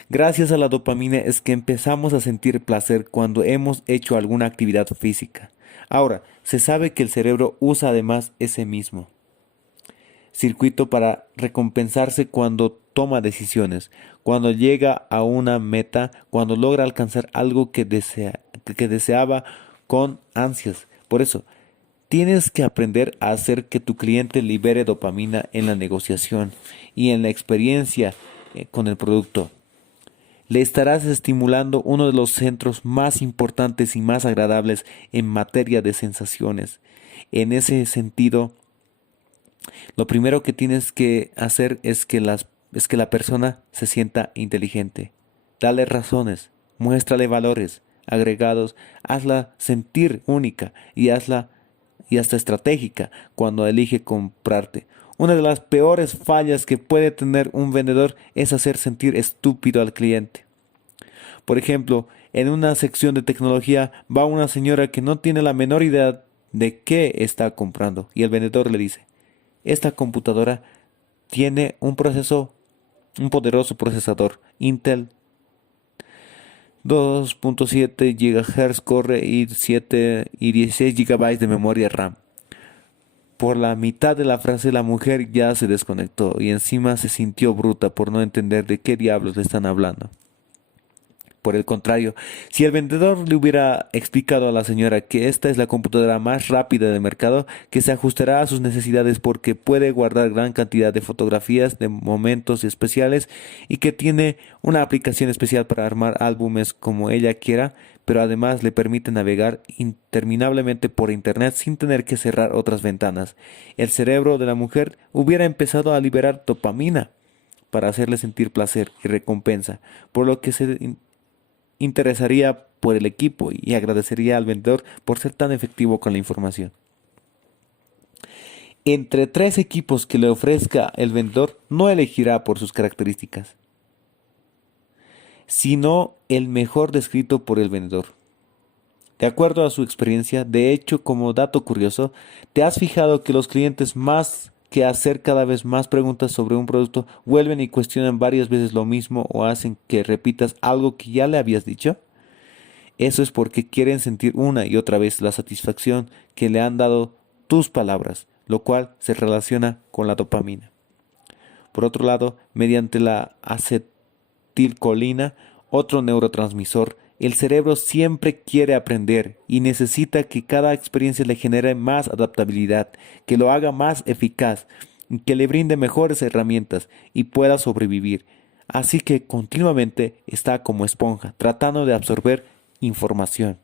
Gracias a la dopamina es que empezamos a sentir placer cuando hemos hecho alguna actividad física. Ahora, se sabe que el cerebro usa además ese mismo circuito para recompensarse cuando toma decisiones, cuando llega a una meta, cuando logra alcanzar algo que deseaba con ansias. Por eso, tienes que aprender a hacer que tu cliente libere dopamina en la negociación y en la experiencia con el producto. Le estarás estimulando uno de los centros más importantes y más agradables en materia de sensaciones. En ese sentido, lo primero que tienes que hacer es que la persona se sienta inteligente. Dale razones, muéstrale valores agregados, hazla sentir única y hazla y hasta estratégica cuando elige comprarte. Una de las peores fallas que puede tener un vendedor es hacer sentir estúpido al cliente. Por ejemplo, en una sección de tecnología va una señora que no tiene la menor idea de qué está comprando y el vendedor le dice, esta computadora tiene un poderoso procesador Intel 2.7 GHz corre y 7 y 16 GB de memoria RAM. Por la mitad de la frase la mujer ya se desconectó y encima se sintió bruta por no entender de qué diablos le están hablando. Por el contrario, si el vendedor le hubiera explicado a la señora que esta es la computadora más rápida del mercado, que se ajustará a sus necesidades porque puede guardar gran cantidad de fotografías de momentos especiales y que tiene una aplicación especial para armar álbumes como ella quiera, pero además le permite navegar interminablemente por internet sin tener que cerrar otras ventanas, el cerebro de la mujer hubiera empezado a liberar dopamina para hacerle sentir placer y recompensa, por lo que se interesaría por el equipo y agradecería al vendedor por ser tan efectivo con la información. Entre tres equipos que le ofrezca el vendedor, no elegirá por sus características, sino el mejor descrito por el vendedor. De acuerdo a su experiencia, de hecho, como dato curioso, ¿te has fijado que los clientes más que hacer cada vez más preguntas sobre un producto vuelven y cuestionan varias veces lo mismo o hacen que repitas algo que ya le habías dicho? Eso es porque quieren sentir una y otra vez la satisfacción que le han dado tus palabras, lo cual se relaciona con la dopamina. Por otro lado, mediante la acetilcolina, otro neurotransmisor, el cerebro siempre quiere aprender y necesita que cada experiencia le genere más adaptabilidad, que lo haga más eficaz, que le brinde mejores herramientas y pueda sobrevivir. Así que continuamente está como esponja, tratando de absorber información.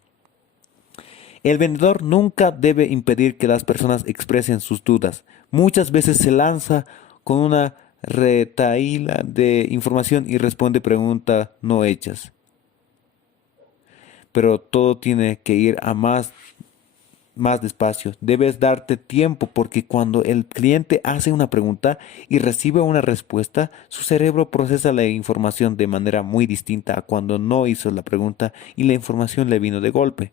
El vendedor nunca debe impedir que las personas expresen sus dudas. Muchas veces se lanza con una retahíla de información y responde preguntas no hechas. Pero todo tiene que ir a más despacio. Debes darte tiempo porque cuando el cliente hace una pregunta y recibe una respuesta, su cerebro procesa la información de manera muy distinta a cuando no hizo la pregunta y la información le vino de golpe.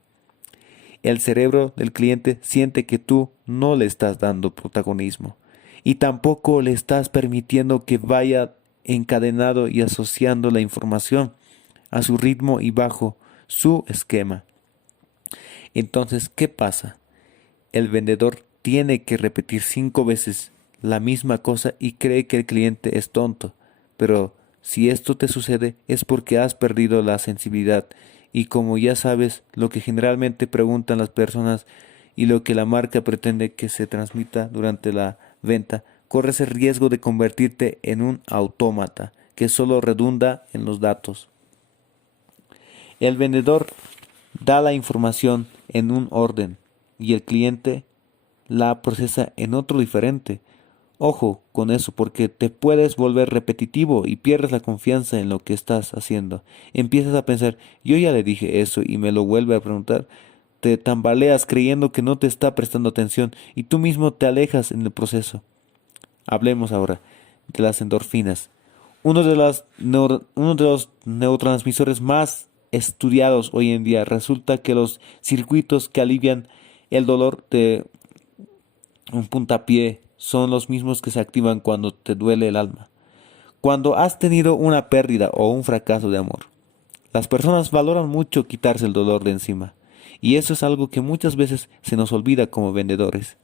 El cerebro del cliente siente que tú no le estás dando protagonismo y tampoco le estás permitiendo que vaya encadenado y asociando la información a su ritmo y bajo su esquema. Entonces, ¿qué pasa? El vendedor tiene que repetir 5 veces la misma cosa y cree que el cliente es tonto. Pero si esto te sucede es porque has perdido la sensibilidad y como ya sabes lo que generalmente preguntan las personas y lo que la marca pretende que se transmita durante la venta, corres el riesgo de convertirte en un autómata que solo redunda en los datos. El vendedor da la información en un orden y el cliente la procesa en otro diferente. Ojo con eso porque te puedes volver repetitivo y pierdes la confianza en lo que estás haciendo. Empiezas a pensar, yo ya le dije eso y me lo vuelve a preguntar. Te tambaleas creyendo que no te está prestando atención y tú mismo te alejas en el proceso. Hablemos ahora de las endorfinas. Uno de los neurotransmisores más estudiados hoy en día resulta que los circuitos que alivian el dolor de un puntapié son los mismos que se activan cuando te duele el alma. Cuando has tenido una pérdida o un fracaso de amor, las personas valoran mucho quitarse el dolor de encima. Y eso es algo que muchas veces se nos olvida como vendedores.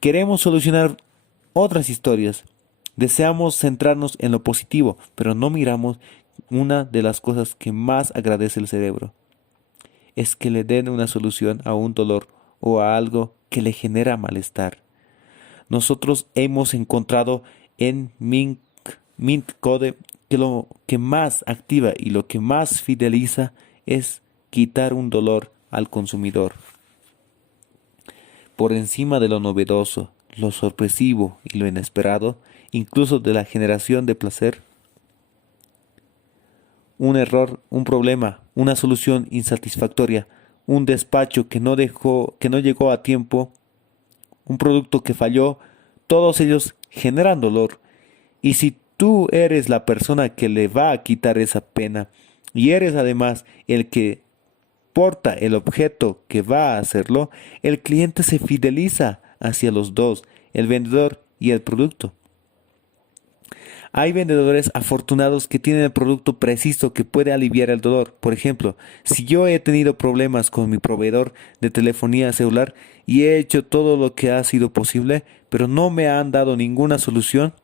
Queremos solucionar otras historias. Deseamos centrarnos en lo positivo, pero no miramos una de las cosas que más agradece el cerebro. Es que le den una solución a un dolor o a algo que le genera malestar. Nosotros hemos encontrado en Mint Code que lo que más activa y lo que más fideliza es quitar un dolor al consumidor. Por encima de lo novedoso, lo sorpresivo y lo inesperado, incluso de la generación de placer, un error, un problema, una solución insatisfactoria, un despacho que no llegó a tiempo, un producto que falló, todos ellos generan dolor. Y si tú eres la persona que le va a quitar esa pena y eres además el que porta el objeto que va a hacerlo, el cliente se fideliza hacia los dos, el vendedor y el producto. Hay vendedores afortunados que tienen el producto preciso que puede aliviar el dolor. Por ejemplo, si yo he tenido problemas con mi proveedor de telefonía celular y he hecho todo lo que ha sido posible, pero no me han dado ninguna solución,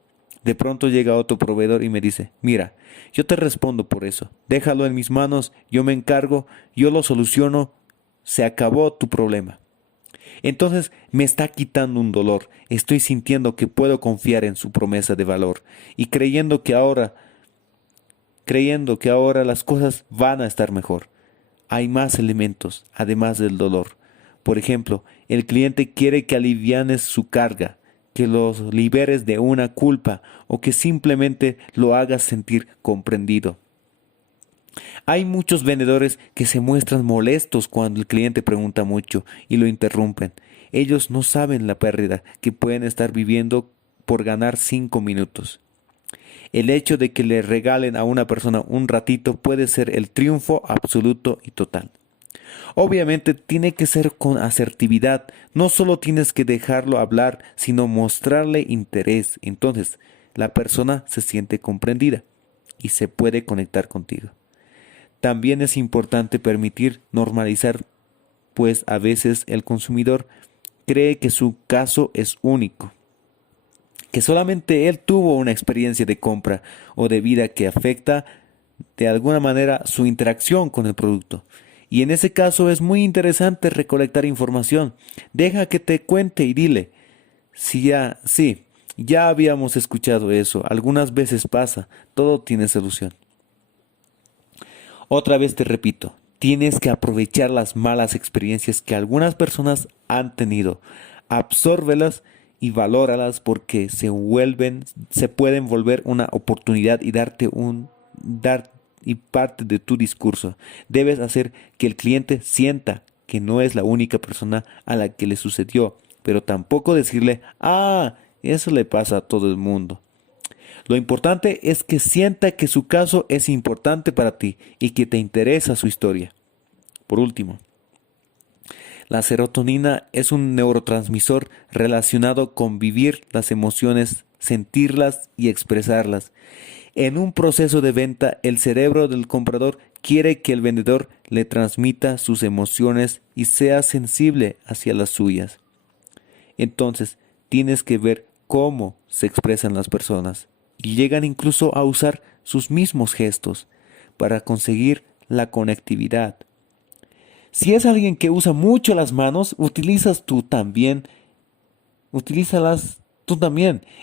de pronto llega otro proveedor y me dice, mira, yo te respondo por eso, déjalo en mis manos, yo me encargo, yo lo soluciono, se acabó tu problema. Entonces me está quitando un dolor. Estoy sintiendo que puedo confiar en su promesa de valor y creyendo que ahora las cosas van a estar mejor. Hay más elementos, además del dolor. Por ejemplo, el cliente quiere que alivianes su carga, que los liberes de una culpa o que simplemente lo hagas sentir comprendido. Hay muchos vendedores que se muestran molestos cuando el cliente pregunta mucho y lo interrumpen. Ellos no saben la pérdida que pueden estar viviendo por ganar 5 minutos. El hecho de que le regalen a una persona un ratito puede ser el triunfo absoluto y total. Obviamente tiene que ser con asertividad. No solo tienes que dejarlo hablar, sino mostrarle interés. Entonces, la persona se siente comprendida y se puede conectar contigo. También es importante permitir normalizar, pues a veces el consumidor cree que su caso es único, que solamente él tuvo una experiencia de compra o de vida que afecta de alguna manera su interacción con el producto. Y en ese caso es muy interesante recolectar información. Deja que te cuente y dile, sí, ya habíamos escuchado eso, algunas veces pasa, todo tiene solución. Otra vez te repito, tienes que aprovechar las malas experiencias que algunas personas han tenido. Absórbelas y valóralas porque se pueden volver una oportunidad y dar y parte de tu discurso. Debes hacer que el cliente sienta que no es la única persona a la que le sucedió, pero tampoco decirle, eso le pasa a todo el mundo. Lo importante es que sienta que su caso es importante para ti y que te interesa su historia. Por último, la serotonina es un neurotransmisor relacionado con vivir las emociones, sentirlas y expresarlas. En un proceso de venta, el cerebro del comprador quiere que el vendedor le transmita sus emociones y sea sensible hacia las suyas. Entonces, tienes que ver cómo se expresan las personas y llegan incluso a usar sus mismos gestos para conseguir la conectividad. Si es alguien que usa mucho las manos, utilízalas tú también.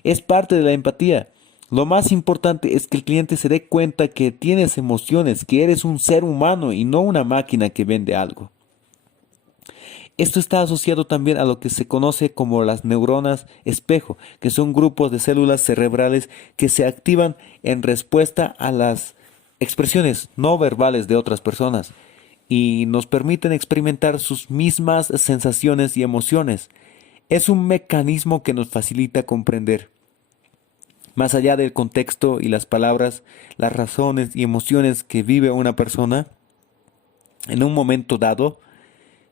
Es parte de la empatía. Lo más importante es que el cliente se dé cuenta que tienes emociones, que eres un ser humano y no una máquina que vende algo. Esto está asociado también a lo que se conoce como las neuronas espejo, que son grupos de células cerebrales que se activan en respuesta a las expresiones no verbales de otras personas y nos permiten experimentar sus mismas sensaciones y emociones. Es un mecanismo que nos facilita comprender, más allá del contexto y las palabras, las razones y emociones que vive una persona en un momento dado.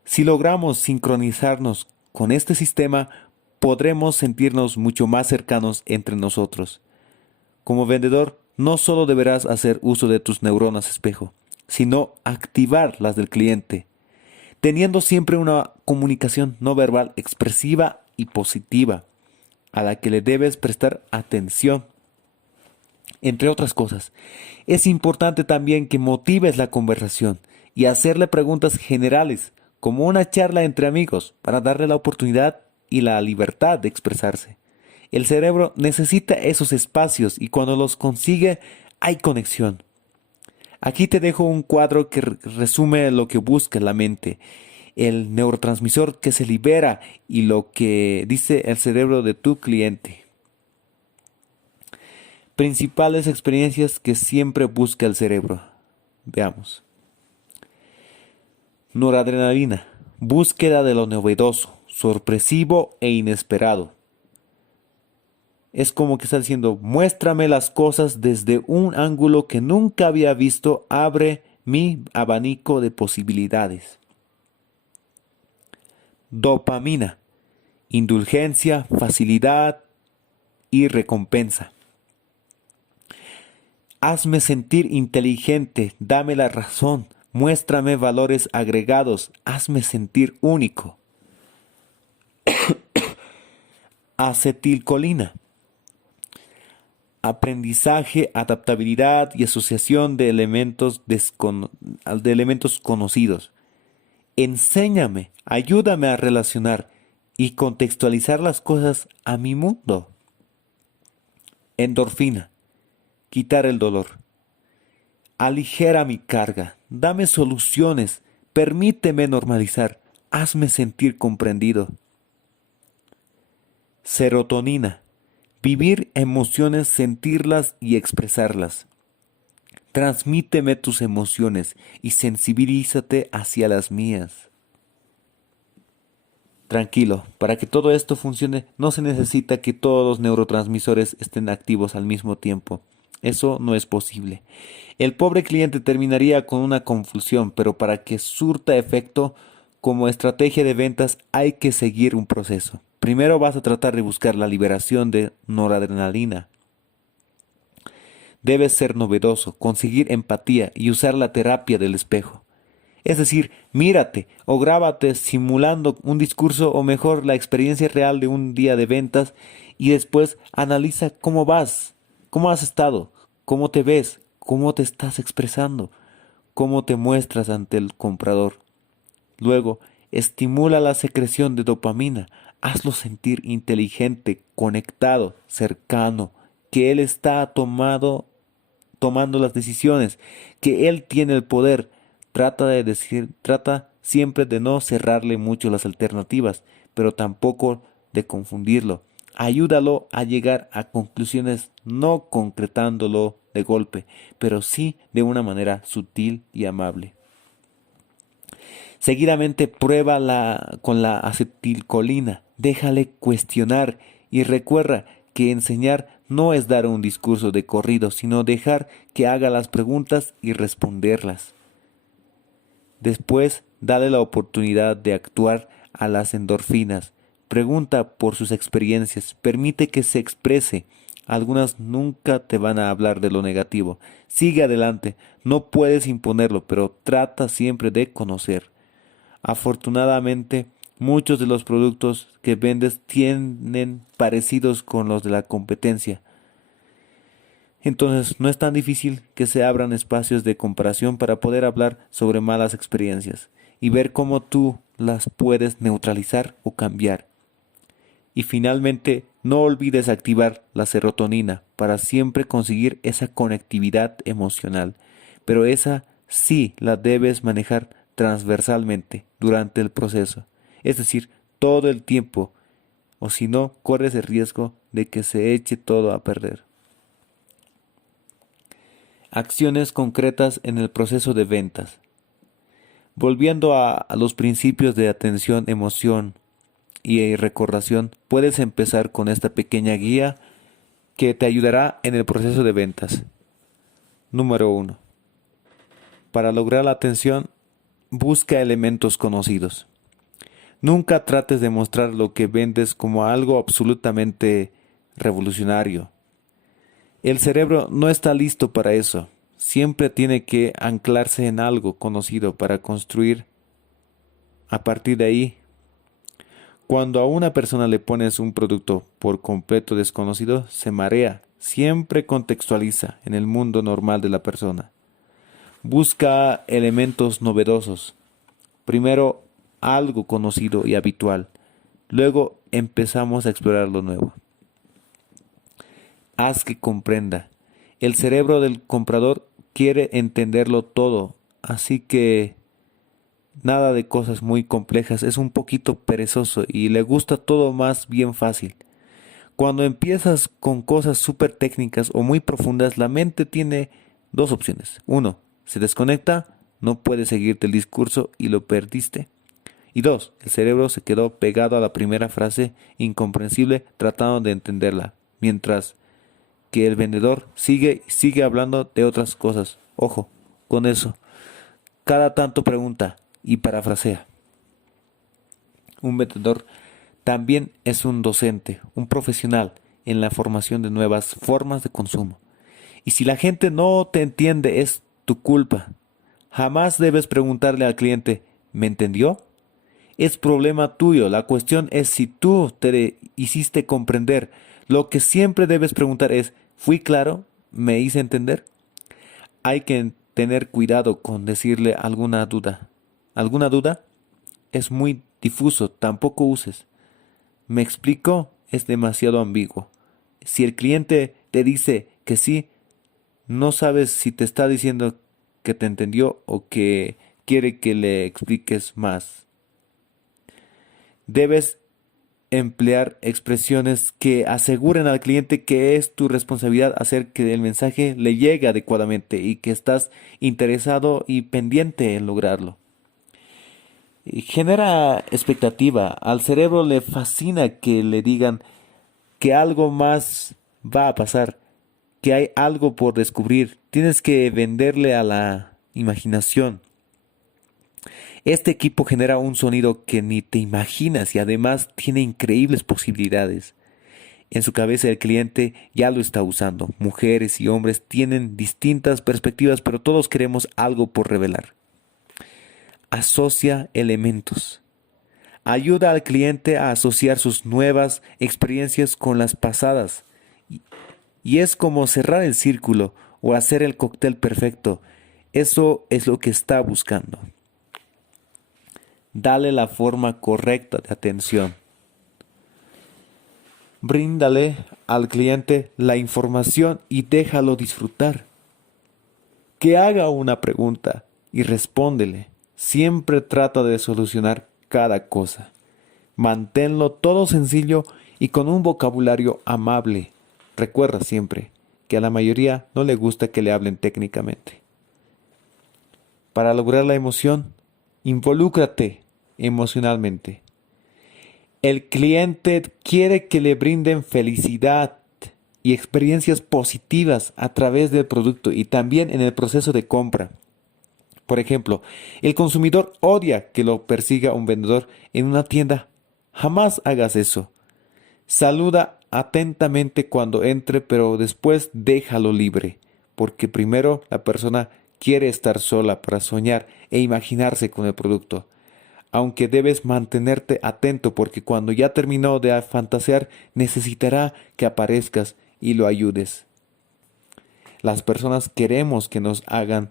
Si logramos sincronizarnos con este sistema, podremos sentirnos mucho más cercanos entre nosotros. Como vendedor, no solo deberás hacer uso de tus neuronas espejo, sino activar las del cliente, teniendo siempre una comunicación no verbal expresiva y positiva, a la que le debes prestar atención. Entre otras cosas, es importante también que motives la conversación y hacerle preguntas generales, como una charla entre amigos, para darle la oportunidad y la libertad de expresarse. El cerebro necesita esos espacios y cuando los consigue hay conexión. Aquí te dejo un cuadro que resume lo que busca la mente, el neurotransmisor que se libera y lo que dice el cerebro de tu cliente. Principales experiencias que siempre busca el cerebro. Veamos. Noradrenalina. Búsqueda de lo novedoso, sorpresivo e inesperado. Es como que está diciendo, muéstrame las cosas desde un ángulo que nunca había visto, abre mi abanico de posibilidades. Dopamina. Indulgencia, facilidad y recompensa. Hazme sentir inteligente, dame la razón, muéstrame valores agregados, hazme sentir único. Acetilcolina. Aprendizaje, adaptabilidad y asociación de elementos conocidos. Enséñame, ayúdame a relacionar y contextualizar las cosas a mi mundo. Endorfina. Quitar el dolor. Aligera mi carga, dame soluciones, permíteme normalizar, hazme sentir comprendido. Serotonina. Vivir emociones, sentirlas y expresarlas. Transmíteme tus emociones y sensibilízate hacia las mías. Tranquilo, para que todo esto funcione no se necesita que todos los neurotransmisores estén activos al mismo tiempo. Eso no es posible. El pobre cliente terminaría con una confusión, pero para que surta efecto, como estrategia de ventas hay que seguir un proceso. Primero vas a tratar de buscar la liberación de noradrenalina. Debes ser novedoso, conseguir empatía y usar la terapia del espejo. Es decir, mírate o grábate simulando un discurso o mejor la experiencia real de un día de ventas y después analiza cómo vas, cómo has estado, cómo te ves, cómo te estás expresando, cómo te muestras ante el comprador. Luego, estimula la secreción de dopamina, hazlo sentir inteligente, conectado, cercano, que él está tomando las decisiones, que él tiene el poder. Trata siempre de no cerrarle mucho las alternativas, pero tampoco de confundirlo. Ayúdalo a llegar a conclusiones no concretándolo de golpe, pero sí de una manera sutil y amable. Seguidamente prueba con la acetilcolina, déjale cuestionar y recuerda que enseñar no es dar un discurso de corrido, sino dejar que haga las preguntas y responderlas. Después, dale la oportunidad de actuar a las endorfinas. Pregunta por sus experiencias, permite que se exprese. Algunas nunca te van a hablar de lo negativo. Sigue adelante, no puedes imponerlo, pero trata siempre de conocer. Afortunadamente, muchos de los productos que vendes tienen parecidos con los de la competencia. Entonces, no es tan difícil que se abran espacios de comparación para poder hablar sobre malas experiencias y ver cómo tú las puedes neutralizar o cambiar. Y finalmente, no olvides activar la serotonina para siempre conseguir esa conectividad emocional, pero esa sí la debes manejar transversalmente durante el proceso, es decir, todo el tiempo, o si no, corres el riesgo de que se eche todo a perder. Acciones concretas en el proceso de ventas. Volviendo a los principios de atención, emoción y recordación, puedes empezar con esta pequeña guía que te ayudará en el proceso de ventas. Número 1. Para lograr la atención, busca elementos conocidos. Nunca trates de mostrar lo que vendes como algo absolutamente revolucionario. El cerebro no está listo para eso. Siempre tiene que anclarse en algo conocido para construir a partir de ahí. Cuando a una persona le pones un producto por completo desconocido, se marea. Siempre contextualiza en el mundo normal de la persona. Busca elementos novedosos. Primero, algo conocido y habitual. Luego empezamos a explorar lo nuevo. Haz que comprenda. El cerebro del comprador quiere entenderlo todo, así que nada de cosas muy complejas, es un poquito perezoso y le gusta todo más bien fácil. Cuando empiezas con cosas súper técnicas o muy profundas, la mente tiene dos opciones. 1. se desconecta, no puede seguirte el discurso y lo perdiste. Y 2, el cerebro se quedó pegado a la primera frase incomprensible tratando de entenderla, mientras que el vendedor sigue hablando de otras cosas. Ojo, con eso. Cada tanto pregunta y parafrasea. Un vendedor también es un docente, un profesional en la formación de nuevas formas de consumo. Y si la gente no te entiende, es tu culpa. Jamás debes preguntarle al cliente, ¿me entendió? Es problema tuyo. La cuestión es si tú te hiciste comprender. Lo que siempre debes preguntar es, ¿fui claro? ¿Me hice entender? Hay que tener cuidado con decirle alguna duda. ¿Alguna duda? Es muy difuso, tampoco uses. ¿Me explico? Es demasiado ambiguo. Si el cliente te dice que sí, no sabes si te está diciendo que te entendió o que quiere que le expliques más. Debes emplear expresiones que aseguren al cliente que es tu responsabilidad hacer que el mensaje le llegue adecuadamente y que estás interesado y pendiente en lograrlo. Y genera expectativa. Al cerebro le fascina que le digan que algo más va a pasar, que hay algo por descubrir. Tienes que venderle a la imaginación. Este equipo genera un sonido que ni te imaginas y además tiene increíbles posibilidades. En su cabeza el cliente ya lo está usando. Mujeres y hombres tienen distintas perspectivas, pero todos queremos algo por revelar. Asocia elementos. Ayuda al cliente a asociar sus nuevas experiencias con las pasadas. Y es como cerrar el círculo o hacer el cóctel perfecto. Eso es lo que está buscando. Dale la forma correcta de atención. Bríndale al cliente la información y déjalo disfrutar. Que haga una pregunta y respóndele. Siempre trata de solucionar cada cosa. Manténlo todo sencillo y con un vocabulario amable. Recuerda siempre que a la mayoría no le gusta que le hablen técnicamente. Para lograr la emoción, involúcrate emocionalmente. El cliente quiere que le brinden felicidad y experiencias positivas a través del producto y también en el proceso de compra. Por ejemplo, el consumidor odia que lo persiga un vendedor en una tienda. Jamás hagas eso. Saluda atentamente cuando entre, pero después déjalo libre, porque primero la persona quiere estar sola para soñar e imaginarse con el producto. Aunque debes mantenerte atento porque cuando ya terminó de fantasear necesitará que aparezcas y lo ayudes. Las personas queremos que nos hagan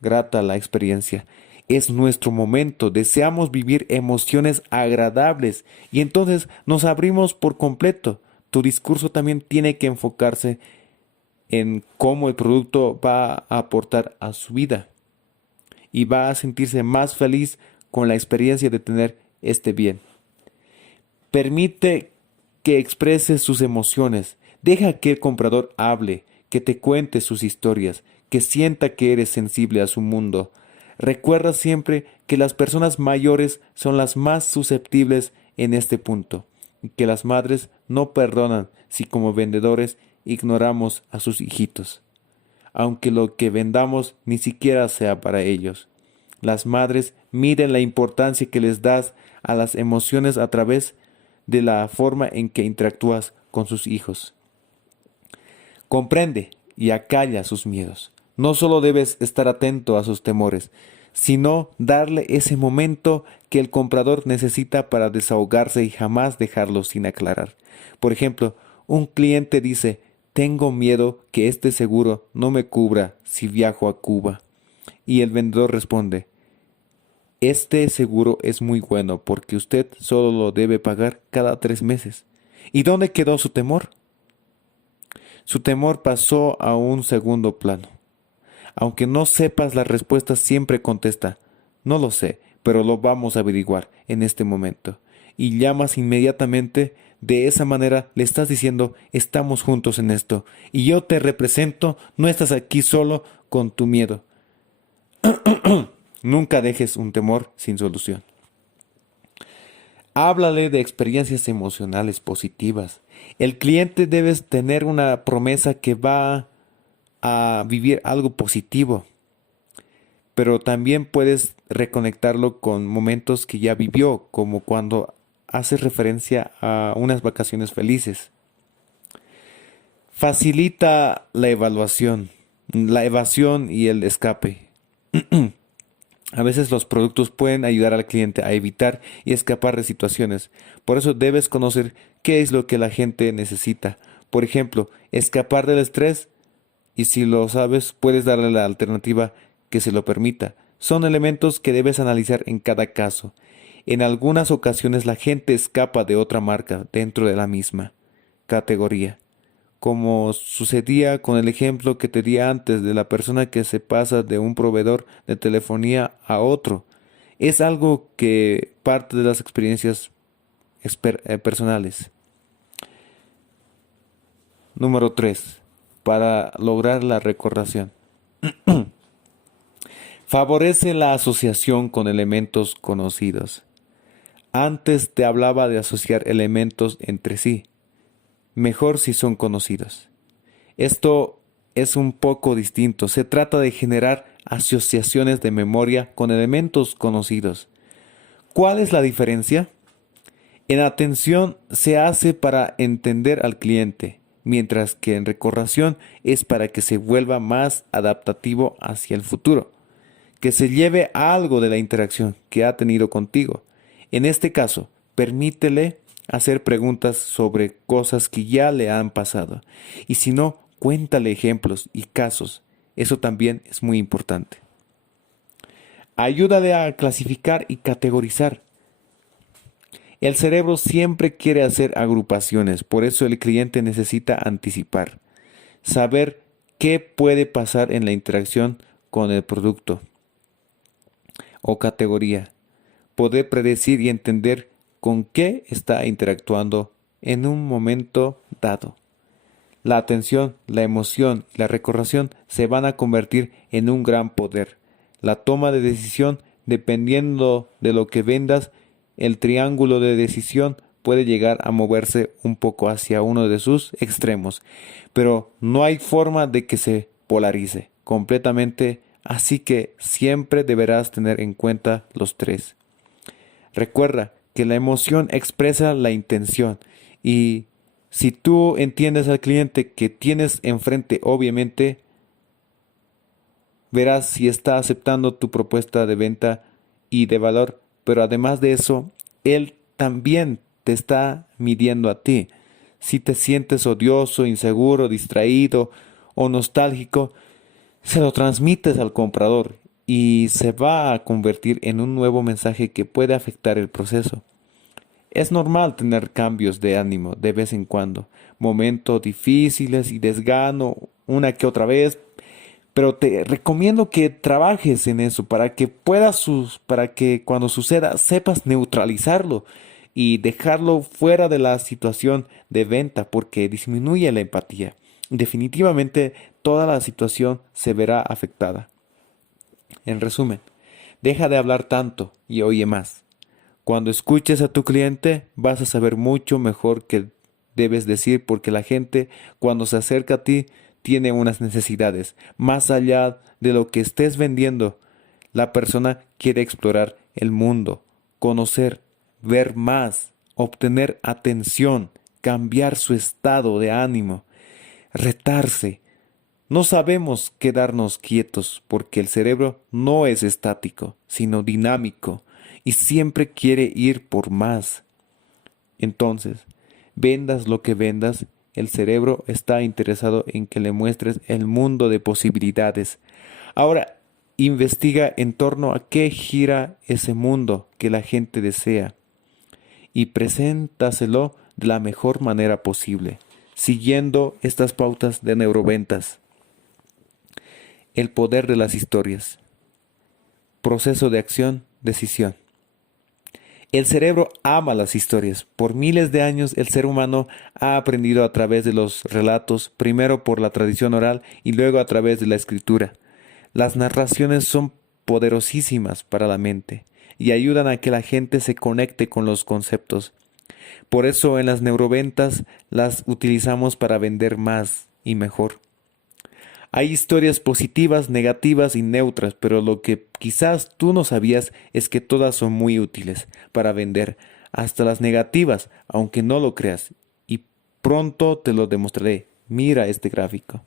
grata la experiencia. Es nuestro momento, deseamos vivir emociones agradables y entonces nos abrimos por completo. Tu discurso también tiene que enfocarse en cómo el producto va a aportar a su vida y va a sentirse más feliz con la experiencia de tener este bien. Permite que exprese sus emociones. Deja que el comprador hable, que te cuente sus historias, que sienta que eres sensible a su mundo. Recuerda siempre que las personas mayores son las más susceptibles en este punto y que las madres no perdonan si como vendedores ignoramos a sus hijitos, aunque lo que vendamos ni siquiera sea para ellos. Las madres miden la importancia que les das a las emociones a través de la forma en que interactúas con sus hijos. Comprende y acalla sus miedos. No solo debes estar atento a sus temores, sino darle ese momento que el comprador necesita para desahogarse y jamás dejarlo sin aclarar. Por ejemplo, un cliente dice, tengo miedo que este seguro no me cubra si viajo a Cuba. Y el vendedor responde, este seguro es muy bueno porque usted solo lo debe pagar cada 3 meses. ¿Y dónde quedó su temor? Su temor pasó a un segundo plano. Aunque no sepas la respuesta, siempre contesta, no lo sé, pero lo vamos a averiguar en este momento. Y llamas inmediatamente, de esa manera le estás diciendo, estamos juntos en esto, y yo te represento, no estás aquí solo con tu miedo. Nunca dejes un temor sin solución. Háblale de experiencias emocionales positivas. El cliente debe tener una promesa que va a vivir algo positivo, pero también puedes reconectarlo con momentos que ya vivió, como cuando haces referencia a unas vacaciones felices. Facilita la evasión y el escape. A veces los productos pueden ayudar al cliente a evitar y escapar de situaciones. Por eso debes conocer qué es lo que la gente necesita. Por ejemplo, escapar del estrés, y si lo sabes, puedes darle la alternativa que se lo permita. Son elementos que debes analizar en cada caso. En algunas ocasiones la gente escapa de otra marca dentro de la misma categoría, como sucedía con el ejemplo que te di antes de la persona que se pasa de un proveedor de telefonía a otro. Es algo que parte de las experiencias personales. Número 3. Para lograr la recordación. Favorece la asociación con elementos conocidos. Antes te hablaba de asociar elementos entre sí, mejor si son conocidos. Esto es un poco distinto. Se trata de generar asociaciones de memoria con elementos conocidos. ¿Cuál es la diferencia? En atención se hace para entender al cliente, mientras que en recordación es para que se vuelva más adaptativo hacia el futuro, que se lleve algo de la interacción que ha tenido contigo. En este caso, permítele hacer preguntas sobre cosas que ya le han pasado. Y si no, cuéntale ejemplos y casos. Eso también es muy importante. Ayúdale a clasificar y categorizar. El cerebro siempre quiere hacer agrupaciones, por eso el cliente necesita anticipar, saber qué puede pasar en la interacción con el producto o categoría, poder predecir y entender con qué está interactuando en un momento dado. La atención, la emoción y la recordación se van a convertir en un gran poder. La toma de decisión, dependiendo de lo que vendas, el triángulo de decisión puede llegar a moverse un poco hacia uno de sus extremos, pero no hay forma de que se polarice completamente, así que siempre deberás tener en cuenta los tres. Recuerda que la emoción expresa la intención y si tú entiendes al cliente que tienes enfrente, obviamente verás si está aceptando tu propuesta de venta y de valor, pero además de eso, él también te está midiendo a ti. Si te sientes odioso, inseguro, distraído o nostálgico, se lo transmites al comprador y se va a convertir en un nuevo mensaje que puede afectar el proceso. Es normal tener cambios de ánimo de vez en cuando, momentos difíciles y desgano una que otra vez, pero te recomiendo que trabajes en eso para que para que cuando suceda sepas neutralizarlo y dejarlo fuera de la situación de venta porque disminuye la empatía. Definitivamente toda la situación se verá afectada. En resumen, deja de hablar tanto y oye más. Cuando escuches a tu cliente vas a saber mucho mejor qué debes decir porque la gente cuando se acerca a ti tiene unas necesidades. Más allá de lo que estés vendiendo, la persona quiere explorar el mundo, conocer, ver más, obtener atención, cambiar su estado de ánimo, retarse. No sabemos quedarnos quietos porque el cerebro no es estático, sino dinámico y siempre quiere ir por más. Entonces, vendas lo que vendas, el cerebro está interesado en que le muestres el mundo de posibilidades. Ahora, investiga en torno a qué gira ese mundo que la gente desea y preséntaselo de la mejor manera posible, siguiendo estas pautas de neuroventas. El poder de las historias. Proceso de acción, decisión. El cerebro ama las historias. Por miles de años el ser humano ha aprendido a través de los relatos, primero por la tradición oral y luego a través de la escritura. Las narraciones son poderosísimas para la mente y ayudan a que la gente se conecte con los conceptos. Por eso en las neuroventas las utilizamos para vender más y mejor. Hay historias positivas, negativas y neutras, pero lo que quizás tú no sabías es que todas son muy útiles para vender, hasta las negativas, aunque no lo creas. Y pronto te lo demostraré. Mira este gráfico.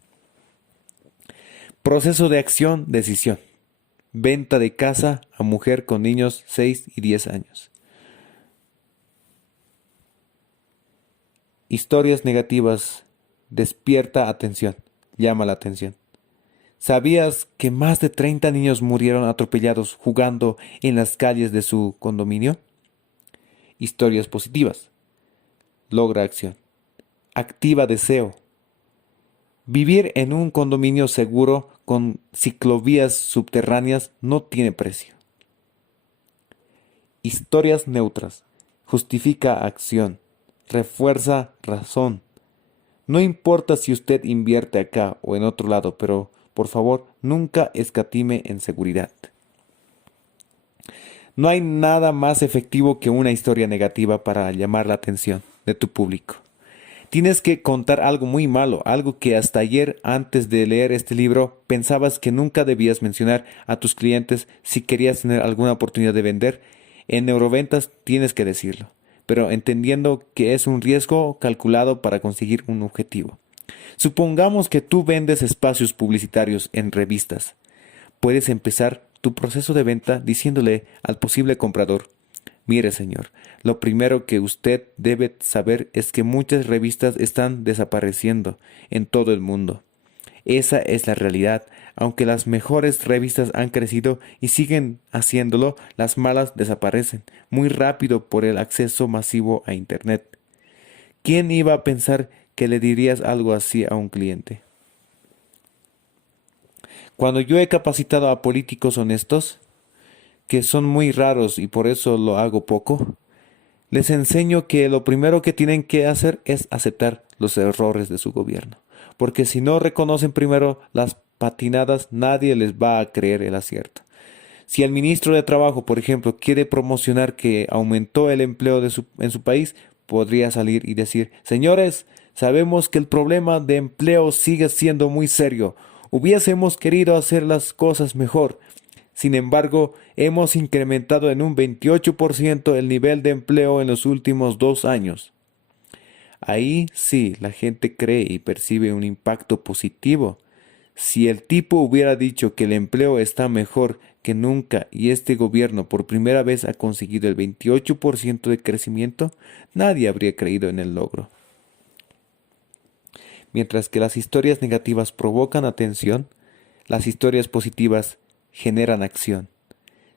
Proceso de acción, decisión. Venta de casa a mujer con niños 6 y 10 años. Historias negativas. Despierta atención. Llama la atención. ¿Sabías que más de 30 niños murieron atropellados jugando en las calles de su condominio? Historias positivas. Logra acción. Activa deseo. Vivir en un condominio seguro con ciclovías subterráneas no tiene precio. Historias neutras. Justifica acción. Refuerza razón. No importa si usted invierte acá o en otro lado, pero por favor nunca escatime en seguridad. No hay nada más efectivo que una historia negativa para llamar la atención de tu público. Tienes que contar algo muy malo, algo que hasta ayer, antes de leer este libro, pensabas que nunca debías mencionar a tus clientes si querías tener alguna oportunidad de vender. En Neuroventas tienes que decirlo, pero entendiendo que es un riesgo calculado para conseguir un objetivo. Supongamos que tú vendes espacios publicitarios en revistas. Puedes empezar tu proceso de venta diciéndole al posible comprador: mire, señor, lo primero que usted debe saber es que muchas revistas están desapareciendo en todo el mundo. Esa es la realidad. Aunque las mejores revistas han crecido y siguen haciéndolo, las malas desaparecen muy rápido por el acceso masivo a Internet. ¿Quién iba a pensar que le dirías algo así a un cliente? Cuando yo he capacitado a políticos honestos, que son muy raros y por eso lo hago poco, les enseño que lo primero que tienen que hacer es aceptar los errores de su gobierno. Porque si no reconocen primero las patinadas, nadie les va a creer el acierto. Si el ministro de Trabajo, por ejemplo, quiere promocionar que aumentó el empleo en su país, podría salir y decir: señores, sabemos que el problema de empleo sigue siendo muy serio. Hubiésemos querido hacer las cosas mejor. Sin embargo, hemos incrementado en un 28% el nivel de empleo en los últimos 2 años. Ahí sí, la gente cree y percibe un impacto positivo. Si el tipo hubiera dicho que el empleo está mejor que nunca y este gobierno por primera vez ha conseguido el 28% de crecimiento, nadie habría creído en el logro. Mientras que las historias negativas provocan atención, las historias positivas generan acción.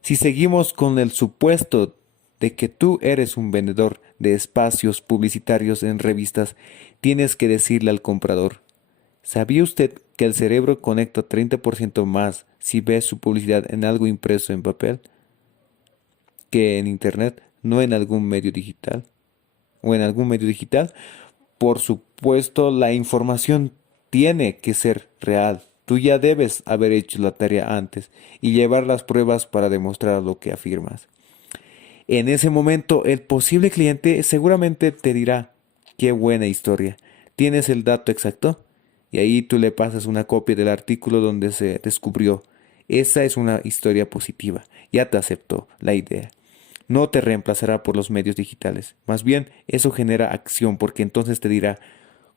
Si seguimos con el supuesto de que tú eres un vendedor de espacios publicitarios en revistas, tienes que decirle al comprador: ¿sabía usted que el cerebro conecta 30% más si ve su publicidad en algo impreso en papel que en Internet, no en algún medio digital? ¿O en algún medio digital? Por supuesto, la información tiene que ser real. Tú ya debes haber hecho la tarea antes y llevar las pruebas para demostrar lo que afirmas. En ese momento, el posible cliente seguramente te dirá: qué buena historia. ¿Tienes el dato exacto? Y ahí tú le pasas una copia del artículo donde se descubrió. Esa es una historia positiva. Ya te aceptó la idea. No te reemplazará por los medios digitales. Más bien, eso genera acción porque entonces te dirá: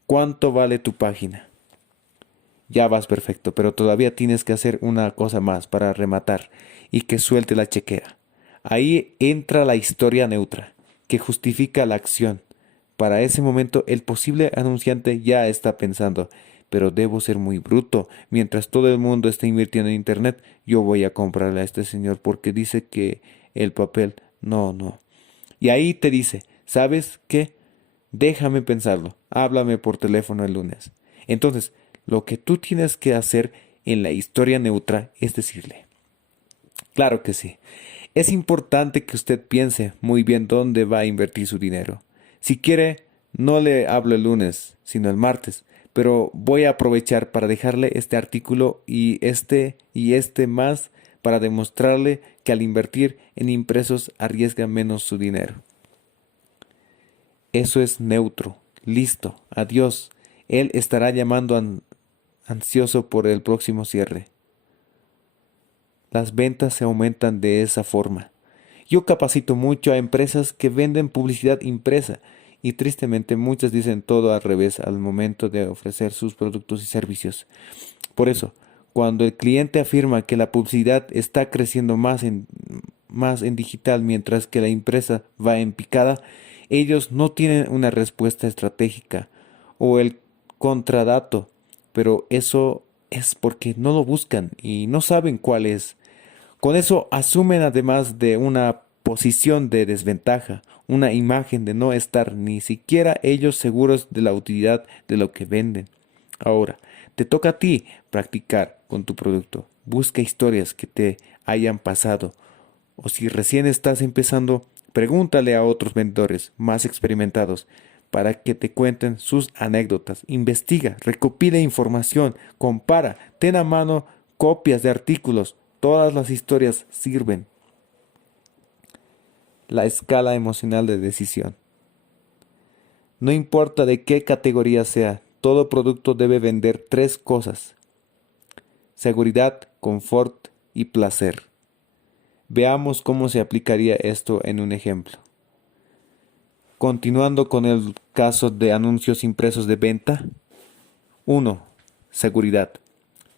¿cuánto vale tu página? Ya vas perfecto, pero todavía tienes que hacer una cosa más para rematar y que suelte la chequera. Ahí entra la historia neutra, que justifica la acción. Para ese momento, el posible anunciante ya está pensando: pero debo ser muy bruto. Mientras todo el mundo está invirtiendo en Internet, yo voy a comprarle a este señor porque dice que el papel... No. Y ahí te dice: ¿sabes qué? Déjame pensarlo. Háblame por teléfono el lunes. Entonces, lo que tú tienes que hacer en la historia neutra es decirle: claro que sí. Es importante que usted piense muy bien dónde va a invertir su dinero. Si quiere, no le hablo el lunes, sino el martes, pero voy a aprovechar para dejarle este artículo y este más para demostrarle que al invertir en impresos arriesga menos su dinero. Eso es neutro. Listo. Adiós. Él estará llamando ansioso por el próximo cierre. Las ventas se aumentan de esa forma. Yo capacito mucho a empresas que venden publicidad impresa y tristemente muchas dicen todo al revés al momento de ofrecer sus productos y servicios. Por eso, cuando el cliente afirma que la publicidad está creciendo más en digital mientras que la impresa va en picada, ellos no tienen una respuesta estratégica o el contradato, pero eso es porque no lo buscan y no saben cuál es. Con eso asumen además de una posición de desventaja, una imagen de no estar ni siquiera ellos seguros de la utilidad de lo que venden. Ahora, te toca a ti practicar con tu producto. Busca historias que te hayan pasado. O si recién estás empezando, pregúntale a otros vendedores más experimentados para que te cuenten sus anécdotas. Investiga, recopila información, compara, ten a mano copias de artículos. Todas las historias sirven. La escala emocional de decisión. No importa de qué categoría sea, todo producto debe vender 3 cosas: seguridad, confort y placer. Veamos cómo se aplicaría esto en un ejemplo. Continuando con el caso de anuncios impresos de venta. 1. Seguridad.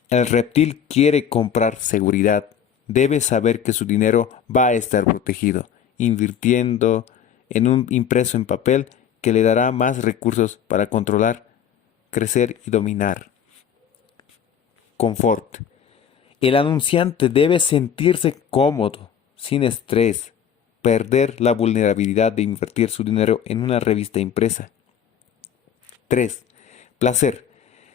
El reptil quiere comprar seguridad. Debe saber que su dinero va a estar protegido, invirtiendo en un impreso en papel que le dará más recursos para controlar, crecer y dominar. Confort. El anunciante debe sentirse cómodo, sin estrés, perder la vulnerabilidad de invertir su dinero en una revista impresa. 3. Placer.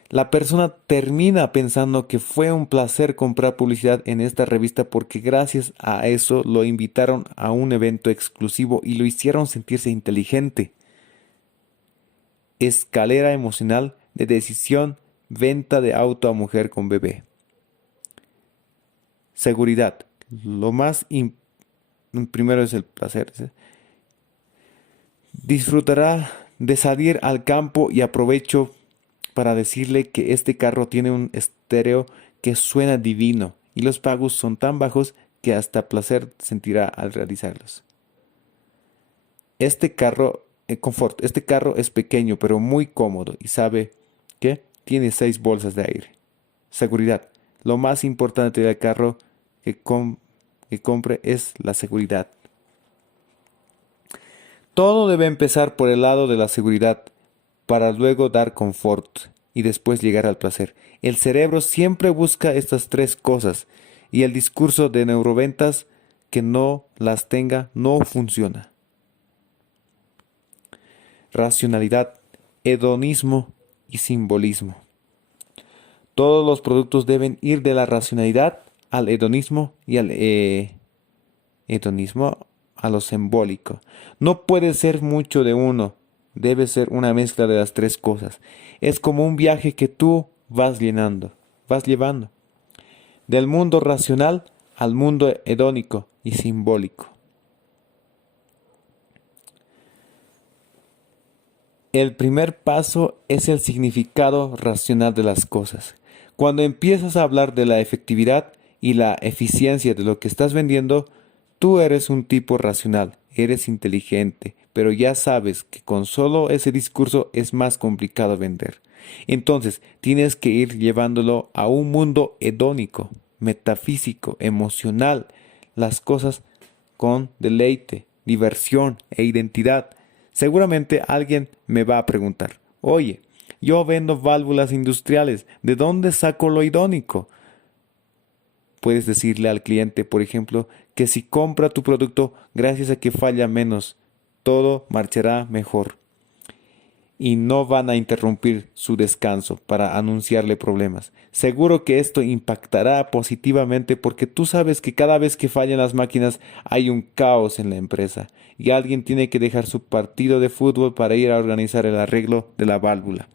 La persona termina pensando que fue un placer comprar publicidad en esta revista porque gracias a eso lo invitaron a un evento exclusivo y lo hicieron sentirse inteligente. Escalera emocional de decisión, venta de auto a mujer con bebé. Seguridad. Lo más primero es el placer. Disfrutará de salir al campo y aprovecho para decirle que este carro tiene un estéreo que suena divino y los pagos son tan bajos que hasta placer sentirá al realizarlos. Este carro es pequeño pero muy cómodo y sabe que tiene 6 bolsas de aire. Seguridad. Lo más importante del carro que compre es la seguridad. Todo debe empezar por el lado de la seguridad, para luego dar confort y después llegar al placer. El cerebro siempre busca estas 3 cosas y el discurso de neuroventas que no las tenga no funciona. Racionalidad, hedonismo y simbolismo. Todos los productos deben ir de la racionalidad al hedonismo y al hedonismo a lo simbólico. No puede ser mucho de uno. Debe ser una mezcla de las 3 cosas. Es como un viaje que tú vas llevando. Del mundo racional al mundo hedónico y simbólico. El primer paso es el significado racional de las cosas. Cuando empiezas a hablar de la efectividad y la eficiencia de lo que estás vendiendo, tú eres un tipo racional, eres inteligente, pero ya sabes que con solo ese discurso es más complicado vender. Entonces, tienes que ir llevándolo a un mundo hedónico, metafísico, emocional, las cosas con deleite, diversión e identidad. Seguramente alguien me va a preguntar: oye, yo vendo válvulas industriales, ¿de dónde saco lo idónico? Puedes decirle al cliente, por ejemplo, que si compra tu producto, gracias a que falla menos, todo marchará mejor. Y no van a interrumpir su descanso para anunciarle problemas. Seguro que esto impactará positivamente porque tú sabes que cada vez que fallan las máquinas hay un caos en la empresa y alguien tiene que dejar su partido de fútbol para ir a organizar el arreglo de la válvula.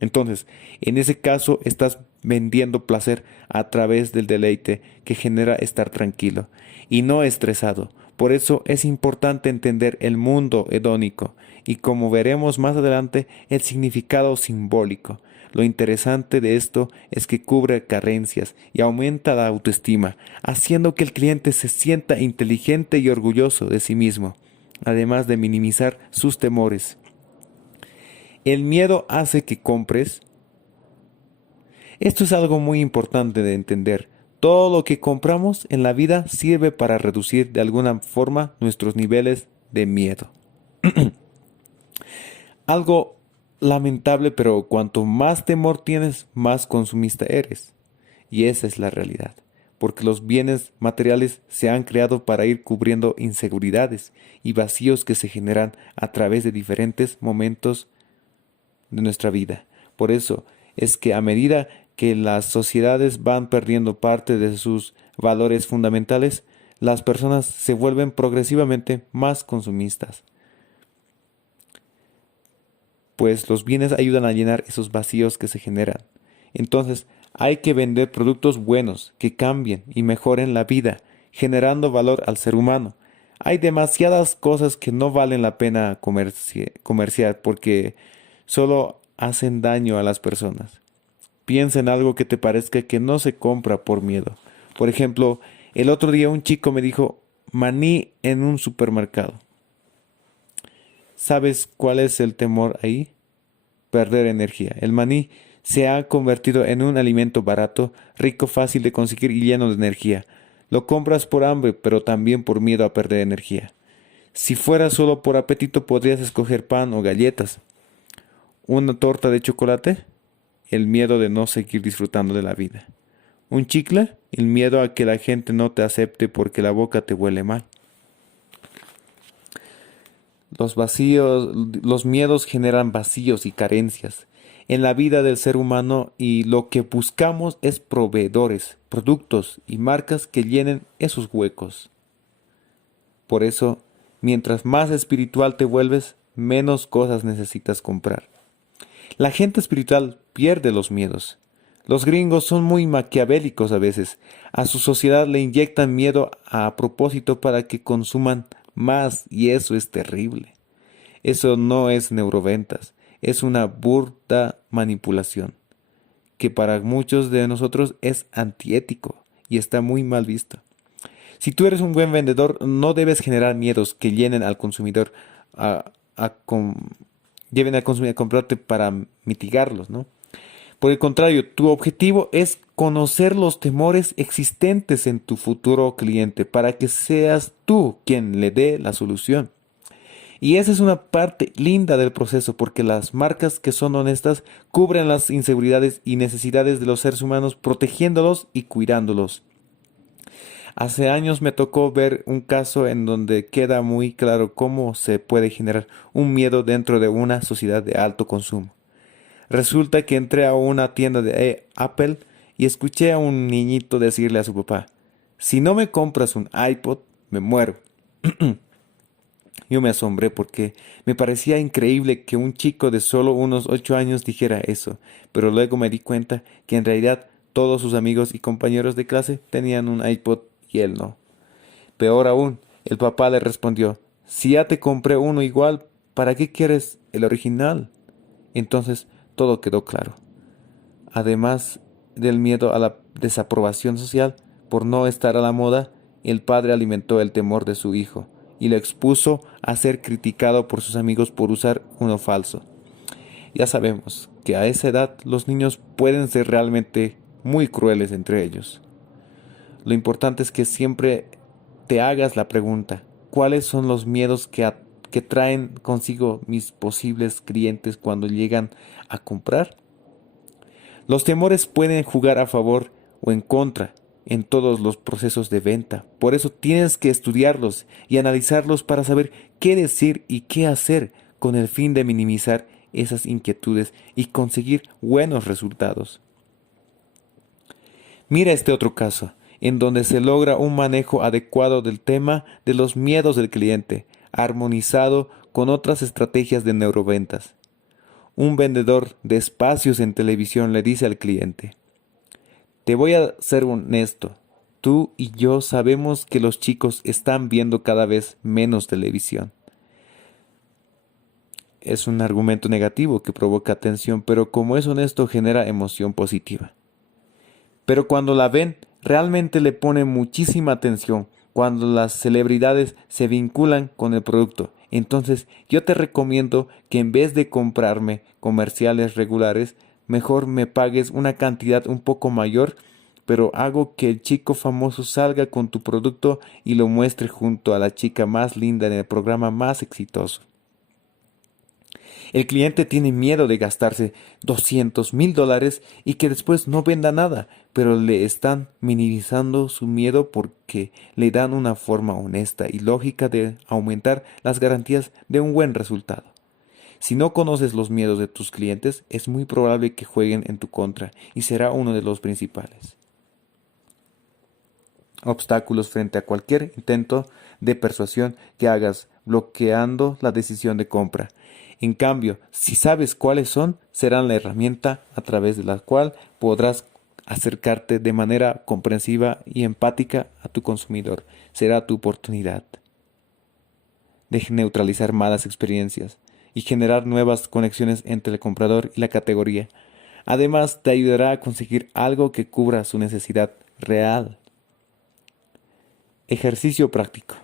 Entonces, en ese caso estás vendiendo placer a través del deleite que genera estar tranquilo y no estresado. Por eso es importante entender el mundo hedónico y, como veremos más adelante, el significado simbólico. Lo interesante de esto es que cubre carencias y aumenta la autoestima, haciendo que el cliente se sienta inteligente y orgulloso de sí mismo, además de minimizar sus temores. El miedo hace que compres. Esto es algo muy importante de entender. Todo lo que compramos en la vida sirve para reducir de alguna forma nuestros niveles de miedo. Algo lamentable, pero cuanto más temor tienes, más consumista eres. Y esa es la realidad, porque los bienes materiales se han creado para ir cubriendo inseguridades y vacíos que se generan a través de diferentes momentos de nuestra vida. Por eso es que a medida que las sociedades van perdiendo parte de sus valores fundamentales, las personas se vuelven progresivamente más consumistas, pues los bienes ayudan a llenar esos vacíos que se generan. Entonces, hay que vender productos buenos que cambien y mejoren la vida, generando valor al ser humano. Hay demasiadas cosas que no valen la pena comerciar porque solo hacen daño a las personas. Piensa en algo que te parezca que no se compra por miedo. Por ejemplo, el otro día un chico me dijo maní en un supermercado. ¿Sabes cuál es el temor ahí? Perder energía. El maní se ha convertido en un alimento barato, rico, fácil de conseguir y lleno de energía. Lo compras por hambre, pero también por miedo a perder energía. Si fuera solo por apetito, podrías escoger pan o galletas. Una torta de chocolate, el miedo de no seguir disfrutando de la vida. Un chicle, el miedo a que la gente no te acepte porque la boca te huele mal. Los miedos generan vacíos y carencias en la vida del ser humano y lo que buscamos es proveedores, productos y marcas que llenen esos huecos. Por eso, mientras más espiritual te vuelves, menos cosas necesitas comprar. La gente espiritual pierde los miedos. Los gringos son muy maquiavélicos a veces. A su sociedad le inyectan miedo a propósito para que consuman más y eso es terrible. Eso no es neuroventas, es una burda manipulación que para muchos de nosotros es antiético y está muy mal visto. Si tú eres un buen vendedor, no debes generar miedos que llenen al consumidor a com- lleven al consumidor a comprarte para mitigarlos, ¿no? Por el contrario, tu objetivo es conocer los temores existentes en tu futuro cliente para que seas tú quien le dé la solución. Y esa es una parte linda del proceso porque las marcas que son honestas cubren las inseguridades y necesidades de los seres humanos protegiéndolos y cuidándolos. Hace años me tocó ver un caso en donde queda muy claro cómo se puede generar un miedo dentro de una sociedad de alto consumo. Resulta que entré a una tienda de Apple y escuché a un niñito decirle a su papá, si no me compras un iPod, me muero. Yo me asombré porque me parecía increíble que un chico de solo unos 8 años dijera eso, pero luego me di cuenta que en realidad todos sus amigos y compañeros de clase tenían un iPod y él no. Peor aún, el papá le respondió, si ya te compré uno igual, ¿para qué quieres el original? Entonces todo quedó claro. Además del miedo a la desaprobación social por no estar a la moda, el padre alimentó el temor de su hijo y lo expuso a ser criticado por sus amigos por usar uno falso. Ya sabemos que a esa edad los niños pueden ser realmente muy crueles entre ellos. Lo importante es que siempre te hagas la pregunta, ¿cuáles son los miedos que traen consigo mis posibles clientes cuando llegan a comprar? Los temores pueden jugar a favor o en contra en todos los procesos de venta. Por eso tienes que estudiarlos y analizarlos para saber qué decir y qué hacer con el fin de minimizar esas inquietudes y conseguir buenos resultados. Mira este otro caso, en donde se logra un manejo adecuado del tema de los miedos del cliente, armonizado con otras estrategias de neuroventas. Un vendedor de espacios en televisión le dice al cliente, Te voy a ser honesto. Tú y yo sabemos que los chicos están viendo cada vez menos televisión. Es un argumento negativo que provoca tensión, pero como es honesto genera emoción positiva. Pero cuando la ven, realmente le ponen muchísima atención cuando las celebridades se vinculan con el producto. Entonces, yo te recomiendo que en vez de comprarme comerciales regulares, mejor me pagues una cantidad un poco mayor, pero hago que el chico famoso salga con tu producto y lo muestre junto a la chica más linda en el programa más exitoso. El cliente tiene miedo de gastarse $200,000 y que después no venda nada, pero le están minimizando su miedo porque le dan una forma honesta y lógica de aumentar las garantías de un buen resultado. Si no conoces los miedos de tus clientes, es muy probable que jueguen en tu contra y será uno de los principales obstáculos frente a cualquier intento de persuasión que hagas, bloqueando la decisión de compra. En cambio, si sabes cuáles son, serán la herramienta a través de la cual podrás acercarte de manera comprensiva y empática a tu consumidor. Será tu oportunidad de neutralizar malas experiencias y generar nuevas conexiones entre el comprador y la categoría. Además, te ayudará a conseguir algo que cubra su necesidad real. Ejercicio práctico.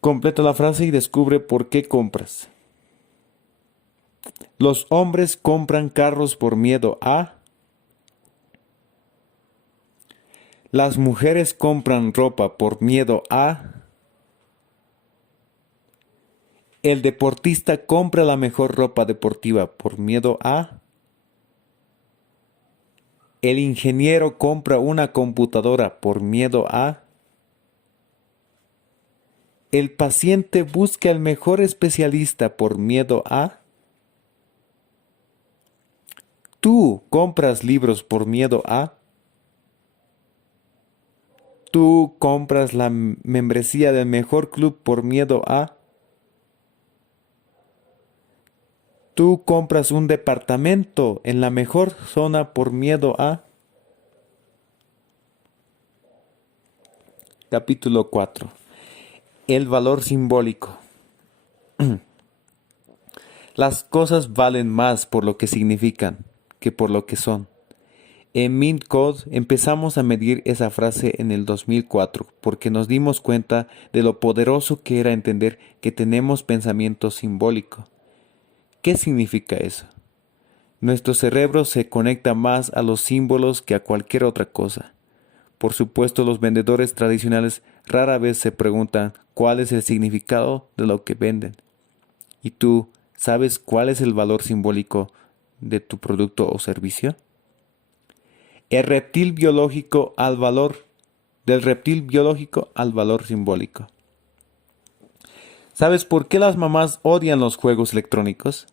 Completa la frase y descubre por qué compras. Los hombres compran carros por miedo a... Las mujeres compran ropa por miedo a... El deportista compra la mejor ropa deportiva por miedo a... El ingeniero compra una computadora por miedo a... El paciente busca el mejor especialista por miedo a... Tú compras libros por miedo a... Tú compras la membresía del mejor club por miedo a... Tú compras un departamento en la mejor zona por miedo a... Capítulo 4. El valor simbólico. Las cosas valen más por lo que significan que por lo que son. En Mint Code empezamos a medir esa frase en el 2004 porque nos dimos cuenta de lo poderoso que era entender que tenemos pensamiento simbólico. ¿Qué significa eso? Nuestro cerebro se conecta más a los símbolos que a cualquier otra cosa. Por supuesto, los vendedores tradicionales rara vez se preguntan cuál es el significado de lo que venden. ¿Y tú sabes cuál es el valor simbólico de tu producto o servicio? Del reptil biológico al valor simbólico. ¿Sabes por qué las mamás odian los juegos electrónicos?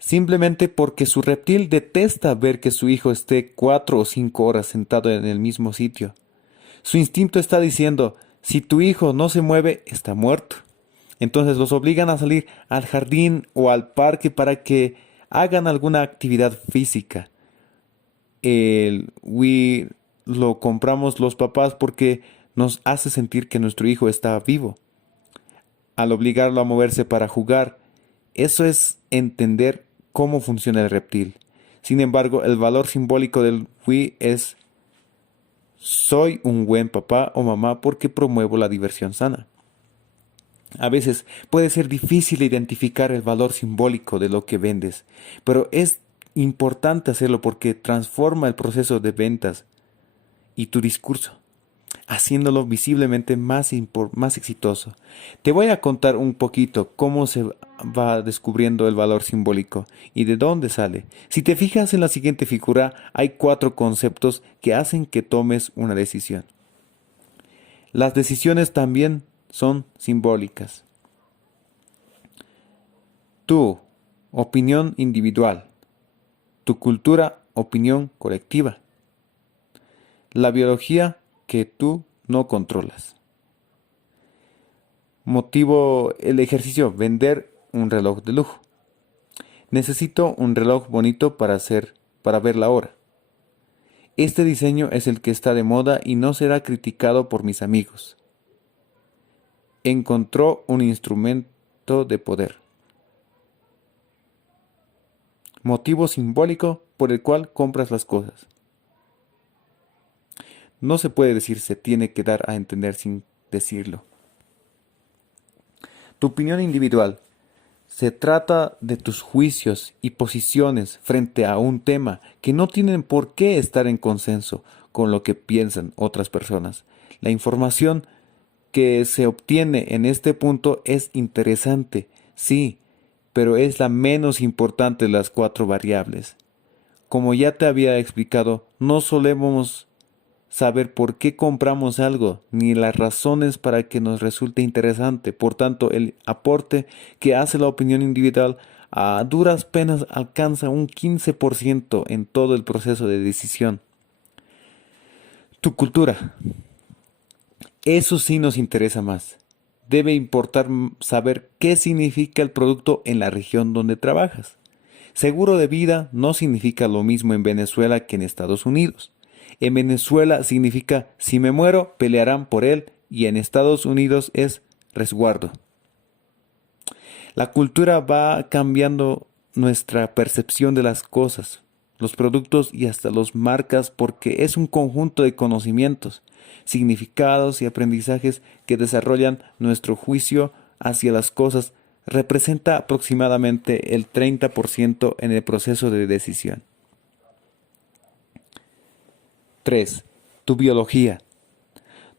Simplemente porque su reptil detesta ver que su hijo esté 4 o 5 horas sentado en el mismo sitio. Su instinto está diciendo, si tu hijo no se mueve, está muerto. Entonces los obligan a salir al jardín o al parque para que hagan alguna actividad física. El Wii lo compramos los papás porque nos hace sentir que nuestro hijo está vivo. Al obligarlo a moverse para jugar, eso es entender cómo funciona el reptil. Sin embargo, el valor simbólico del Wii es: soy un buen papá o mamá porque promuevo la diversión sana. A veces puede ser difícil identificar el valor simbólico de lo que vendes, pero es importante hacerlo porque transforma el proceso de ventas y tu discurso, haciéndolo visiblemente más exitoso. Te voy a contar un poquito cómo se va descubriendo el valor simbólico y de dónde sale. Si te fijas en la siguiente figura, hay 4 conceptos que hacen que tomes una decisión. Las decisiones también son simbólicas. Tu opinión individual. Tu cultura, opinión colectiva. La biología que tú no controlas. Motivo el ejercicio: vender un reloj de lujo. Necesito un reloj bonito para hacer para ver la hora. Este diseño es el que está de moda y no será criticado por mis amigos. Encontró un instrumento de poder. Motivo simbólico por el cual compras las cosas. No se puede decir se tiene que dar a entender sin decirlo. Tu opinión individual. Se trata de tus juicios y posiciones frente a un tema que no tienen por qué estar en consenso con lo que piensan otras personas. La información que se obtiene en este punto es interesante, sí, pero es la menos importante de las 4 variables. Como ya te había explicado, no solemos saber por qué compramos algo, ni las razones para que nos resulte interesante. Por tanto, el aporte que hace la opinión individual a duras penas alcanza un 15% en todo el proceso de decisión. Tu cultura. Eso sí nos interesa más. Debe importar saber qué significa el producto en la región donde trabajas. Seguro de vida no significa lo mismo en Venezuela que en Estados Unidos. En Venezuela significa si me muero, pelearán por él, y en Estados Unidos es resguardo. La cultura va cambiando nuestra percepción de las cosas, los productos y hasta las marcas porque es un conjunto de conocimientos, significados y aprendizajes que desarrollan nuestro juicio hacia las cosas. Representa aproximadamente el 30% en el proceso de decisión. 3. Tu biología.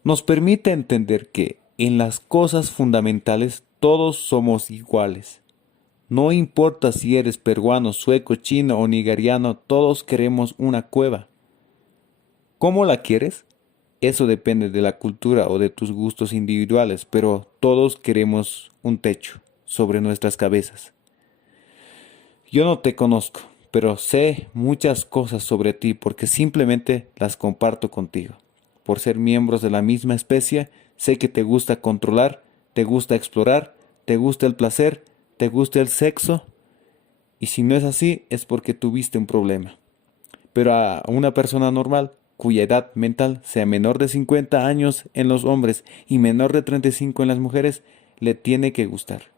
Nos permite entender que en las cosas fundamentales todos somos iguales. No importa si eres peruano, sueco, chino o nigeriano, todos queremos una cueva. ¿Cómo la quieres? Eso depende de la cultura o de tus gustos individuales, pero todos queremos un techo sobre nuestras cabezas. Yo no te conozco, pero sé muchas cosas sobre ti porque simplemente las comparto contigo. Por ser miembros de la misma especie, sé que te gusta controlar, te gusta explorar, te gusta el placer, te gusta el sexo, y si no es así es porque tuviste un problema. Pero a una persona normal, cuya edad mental sea menor de 50 años en los hombres y menor de 35 en las mujeres, le tiene que gustar.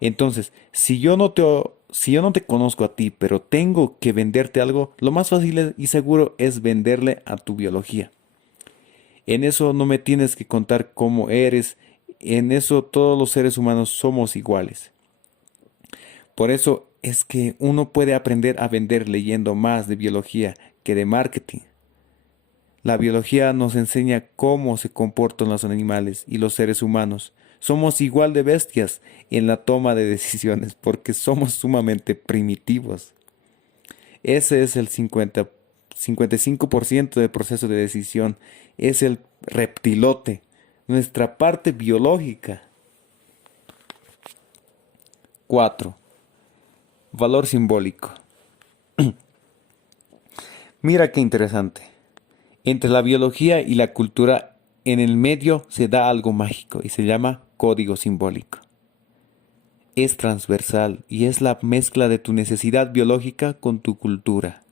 Entonces, si yo no te conozco a ti, pero tengo que venderte algo, lo más fácil y seguro es venderle a tu biología. En eso no me tienes que contar cómo eres, en eso todos los seres humanos somos iguales. Por eso es que uno puede aprender a vender leyendo más de biología que de marketing. La biología nos enseña cómo se comportan los animales y los seres humanos. Somos igual de bestias en la toma de decisiones porque somos sumamente primitivos. Ese es el 55% del proceso de decisión. Es el reptilote, nuestra parte biológica. 4. Valor simbólico. Mira qué interesante. Entre la biología y la cultura, en el medio se da algo mágico y se llama código simbólico. Es transversal y es la mezcla de tu necesidad biológica con tu cultura.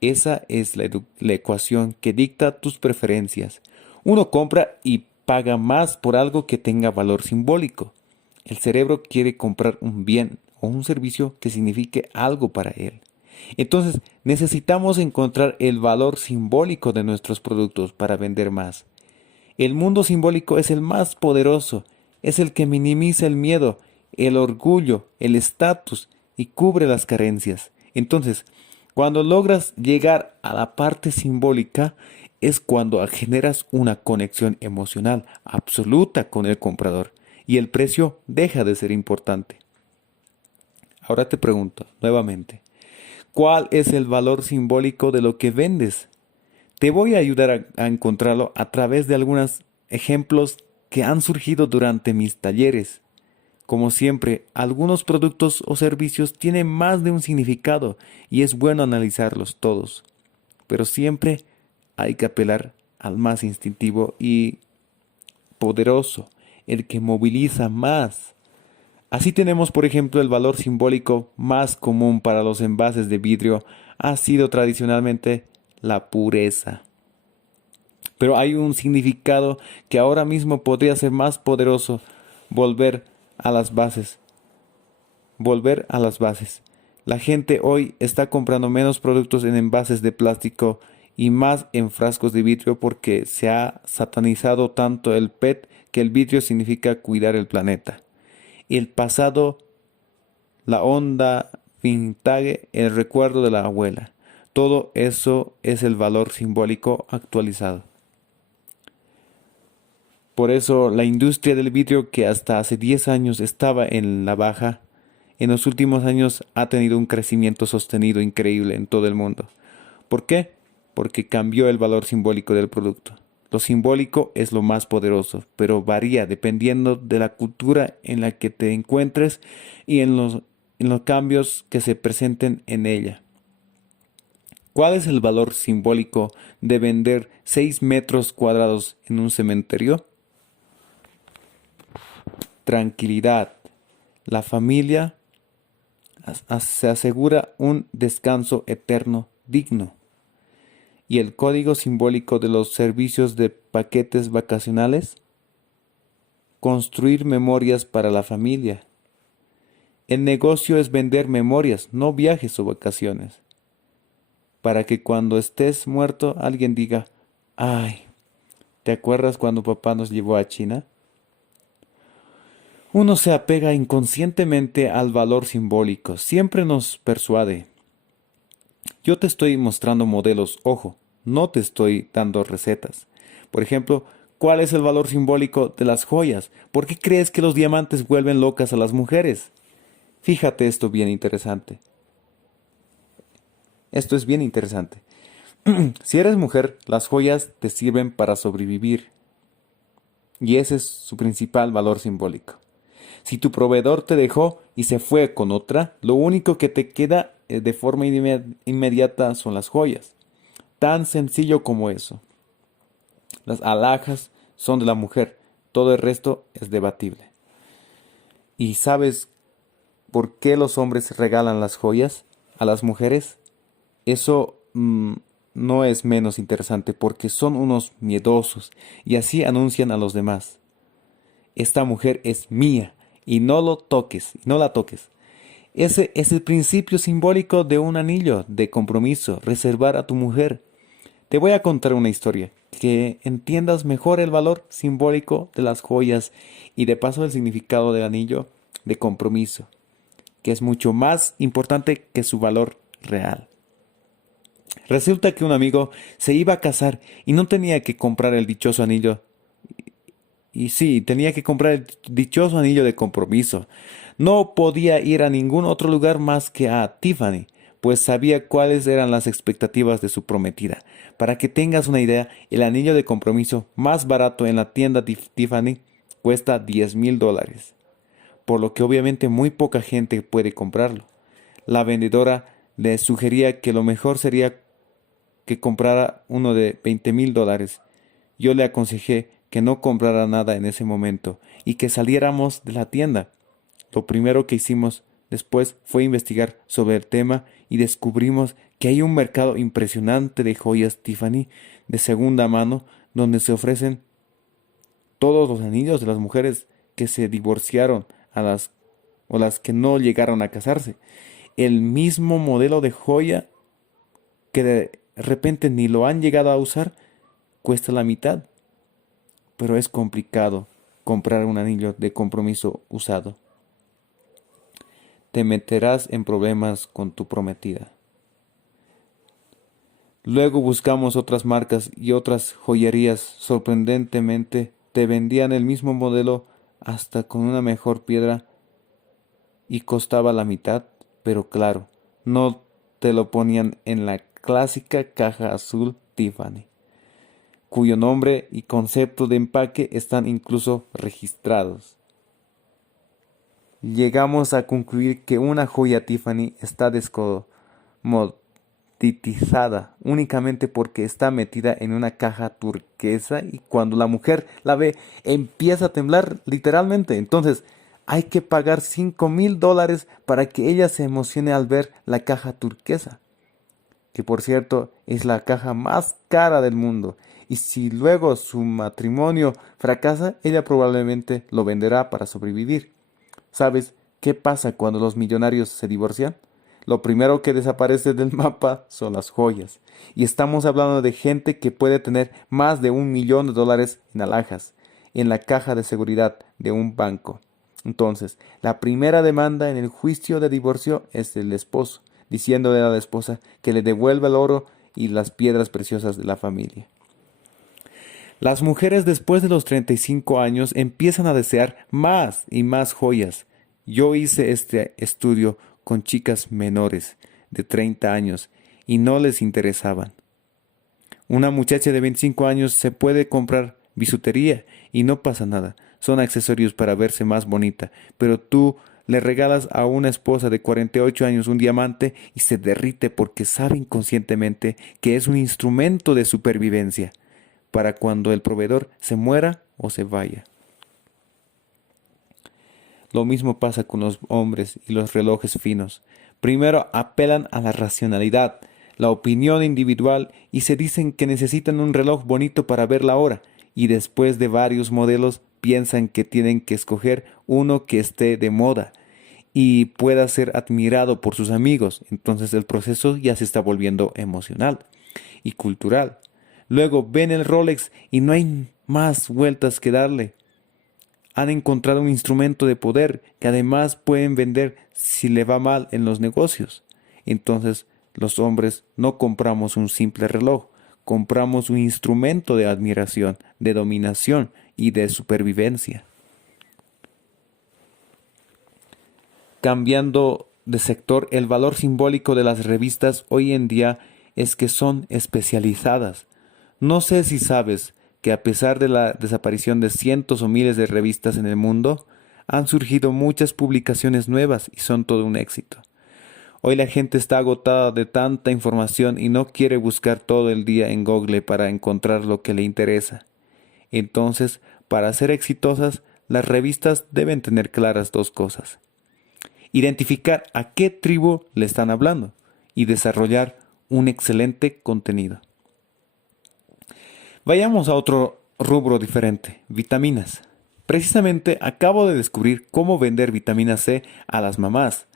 Esa es la ecuación que dicta tus preferencias. Uno compra y paga más por algo que tenga valor simbólico. El cerebro quiere comprar un bien o un servicio que signifique algo para él. Entonces, necesitamos encontrar el valor simbólico de nuestros productos para vender más. El mundo simbólico es el más poderoso, es el que minimiza el miedo, el orgullo, el estatus y cubre las carencias. Entonces, cuando logras llegar a la parte simbólica, es cuando generas una conexión emocional absoluta con el comprador y el precio deja de ser importante. Ahora te pregunto nuevamente, ¿cuál es el valor simbólico de lo que vendes? Te voy a ayudar a encontrarlo a través de algunos ejemplos que han surgido durante mis talleres. Como siempre, algunos productos o servicios tienen más de un significado y es bueno analizarlos todos. Pero siempre hay que apelar al más instintivo y poderoso, el que moviliza más. Así tenemos, por ejemplo, el valor simbólico más común para los envases de vidrio ha sido tradicionalmente la pureza. Pero hay un significado que ahora mismo podría ser más poderoso: volver a las bases. Volver a las bases. La gente hoy está comprando menos productos en envases de plástico y más en frascos de vidrio porque se ha satanizado tanto el PET que el vidrio significa cuidar el planeta. El pasado, la onda vintage, el recuerdo de la abuela. Todo eso es el valor simbólico actualizado. Por eso la industria del vidrio, que hasta hace 10 años estaba en la baja, en los últimos años ha tenido un crecimiento sostenido increíble en todo el mundo. ¿Por qué? Porque cambió el valor simbólico del producto. Lo simbólico es lo más poderoso, pero varía dependiendo de la cultura en la que te encuentres y en los cambios que se presenten en ella. ¿Cuál es el valor simbólico de vender 6 metros cuadrados en un cementerio? Tranquilidad. La familia se asegura un descanso eterno digno. ¿Y el código simbólico de los servicios de paquetes vacacionales? Construir memorias para la familia. El negocio es vender memorias, no viajes o vacaciones. Para que cuando estés muerto alguien diga: ay, ¿te acuerdas cuando papá nos llevó a China? Uno se apega inconscientemente al valor simbólico, siempre nos persuade. Yo te estoy mostrando modelos, ojo, no te estoy dando recetas. Por ejemplo, ¿cuál es el valor simbólico de las joyas? ¿Por qué crees que los diamantes vuelven locas a las mujeres? Fíjate esto bien interesante. Esto es bien interesante. Si eres mujer, las joyas te sirven para sobrevivir. Y ese es su principal valor simbólico. Si tu proveedor te dejó y se fue con otra, lo único que te queda de forma inmediata son las joyas. Tan sencillo como eso. Las alhajas son de la mujer, todo el resto es debatible. ¿Y sabes por qué los hombres regalan las joyas a las mujeres? Eso no es menos interesante, porque son unos miedosos y así anuncian a los demás: esta mujer es mía y no lo toques, no la toques. Ese es el principio simbólico de un anillo de compromiso: reservar a tu mujer. Te voy a contar una historia que entiendas mejor el valor simbólico de las joyas y de paso el significado del anillo de compromiso, que es mucho más importante que su valor real. Resulta que un amigo se iba a casar y no tenía que comprar el dichoso anillo. Y sí, tenía que comprar el dichoso anillo de compromiso. No podía ir a ningún otro lugar más que a Tiffany, pues sabía cuáles eran las expectativas de su prometida. Para que tengas una idea, el anillo de compromiso más barato en la tienda Tiffany cuesta $10,000, por lo que obviamente muy poca gente puede comprarlo. La vendedora le sugería que lo mejor sería que comprara uno de $20,000. Yo le aconsejé que no comprara nada en ese momento y que saliéramos de la tienda. Lo primero que hicimos después fue investigar sobre el tema y descubrimos que hay un mercado impresionante de joyas Tiffany de segunda mano donde se ofrecen todos los anillos de las mujeres que se divorciaron o las que no llegaron a casarse. El mismo modelo de joya que de repente ni lo han llegado a usar cuesta la mitad. Pero es complicado comprar un anillo de compromiso usado. Te meterás en problemas con tu prometida. Luego buscamos otras marcas y otras joyerías. Sorprendentemente te vendían el mismo modelo hasta con una mejor piedra y costaba la mitad, pero claro, no te lo ponían en la clásica caja azul Tiffany, cuyo nombre y concepto de empaque están incluso registrados. Llegamos a concluir que una joya Tiffany está descomoditizada únicamente porque está metida en una caja turquesa y cuando la mujer la ve empieza a temblar literalmente. Entonces hay que pagar $5,000 para que ella se emocione al ver la caja turquesa. que por cierto es la caja más cara del mundo. Y si luego su matrimonio fracasa, ella probablemente lo venderá para sobrevivir. ¿Sabes qué pasa cuando los millonarios se divorcian? Lo primero que desaparece del mapa son las joyas. Y estamos hablando de gente que puede tener más de $1 millón en alhajas en la caja de seguridad de un banco. Entonces, la primera demanda en el juicio de divorcio es del esposo, diciéndole a la esposa que le devuelva el oro y las piedras preciosas de la familia. Las mujeres después de los 35 años empiezan a desear más y más joyas. Yo hice este estudio con chicas menores de 30 años y no les interesaban. Una muchacha de 25 años se puede comprar bisutería y no pasa nada. Son accesorios para verse más bonita, pero tú le regalas a una esposa de 48 años un diamante y se derrite porque sabe inconscientemente que es un instrumento de supervivencia para cuando el proveedor se muera o se vaya. Lo mismo pasa con los hombres y los relojes finos. Primero apelan a la racionalidad, la opinión individual y se dicen que necesitan un reloj bonito para ver la hora, y después de varios modelos piensan que tienen que escoger uno que esté de moda y pueda ser admirado por sus amigos. Entonces el proceso ya se está volviendo emocional y cultural. Luego ven el Rolex y no hay más vueltas que darle. Han encontrado un instrumento de poder que además pueden vender si le va mal en los negocios. Entonces, los hombres no compramos un simple reloj, compramos un instrumento de admiración, de dominación y de supervivencia. Cambiando de sector, el valor simbólico de las revistas hoy en día es que son especializadas. No sé si sabes que a pesar de la desaparición de cientos o miles de revistas en el mundo, han surgido muchas publicaciones nuevas y son todo un éxito. Hoy la gente está agotada de tanta información y no quiere buscar todo el día en Google para encontrar lo que le interesa. Entonces, para ser exitosas, las revistas deben tener claras dos cosas: identificar a qué tribu le están hablando y desarrollar un excelente contenido. Vayamos a otro rubro diferente, vitaminas. Precisamente acabo de descubrir cómo vender vitamina C a las mamás.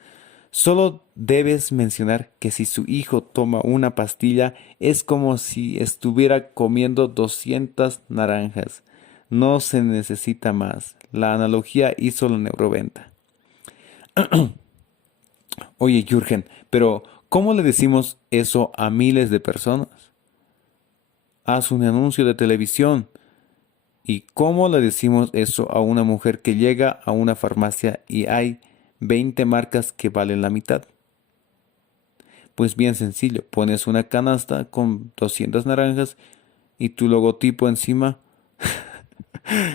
Solo debes mencionar que si su hijo toma una pastilla es como si estuviera comiendo 200 naranjas. No se necesita más. La analogía hizo la neuroventa. Oye, Jürgen, pero ¿cómo le decimos eso a miles de personas? Haz un anuncio de televisión. ¿Y cómo le decimos eso a una mujer que llega a una farmacia y hay 20 marcas que valen la mitad? Pues bien sencillo, pones una canasta con 200 naranjas y tu logotipo encima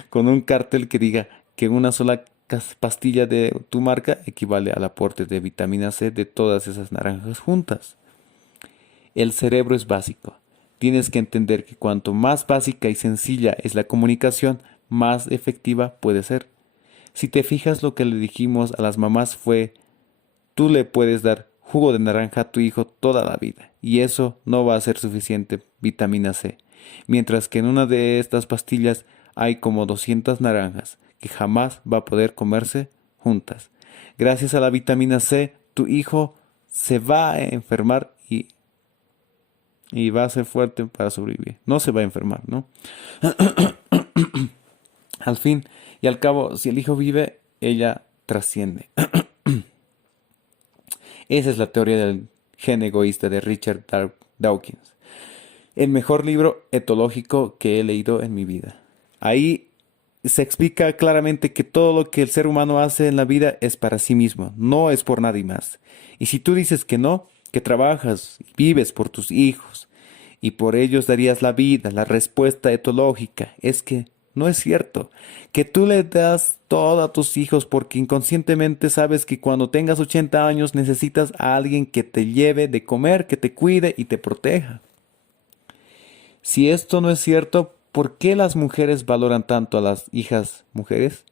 con un cartel que diga que una sola pastilla de tu marca equivale al aporte de vitamina C de todas esas naranjas juntas. El cerebro es básico. Tienes que entender que cuanto más básica y sencilla es la comunicación, más efectiva puede ser. Si te fijas, lo que le dijimos a las mamás fue: tú le puedes dar jugo de naranja a tu hijo toda la vida, y eso no va a ser suficiente vitamina C, mientras que en una de estas pastillas hay como 200 naranjas que jamás va a poder comerse juntas. Gracias a la vitamina C, tu hijo se va a enfermar y va a ser fuerte para sobrevivir. No se va a enfermar, ¿no? Al fin y al cabo, si el hijo vive, ella trasciende. Esa es la teoría del gen egoísta de Richard Dawkins. El mejor libro etológico que he leído en mi vida. Ahí se explica claramente que todo lo que el ser humano hace en la vida es para sí mismo, no es por nadie más. Y si tú dices que no, que trabajas y vives por tus hijos y por ellos darías la vida, la respuesta etológica es que no es cierto, que tú le das todo a tus hijos porque inconscientemente sabes que cuando tengas 80 años necesitas a alguien que te lleve de comer, que te cuide y te proteja. Si esto no es cierto, ¿por qué las mujeres valoran tanto a las hijas mujeres?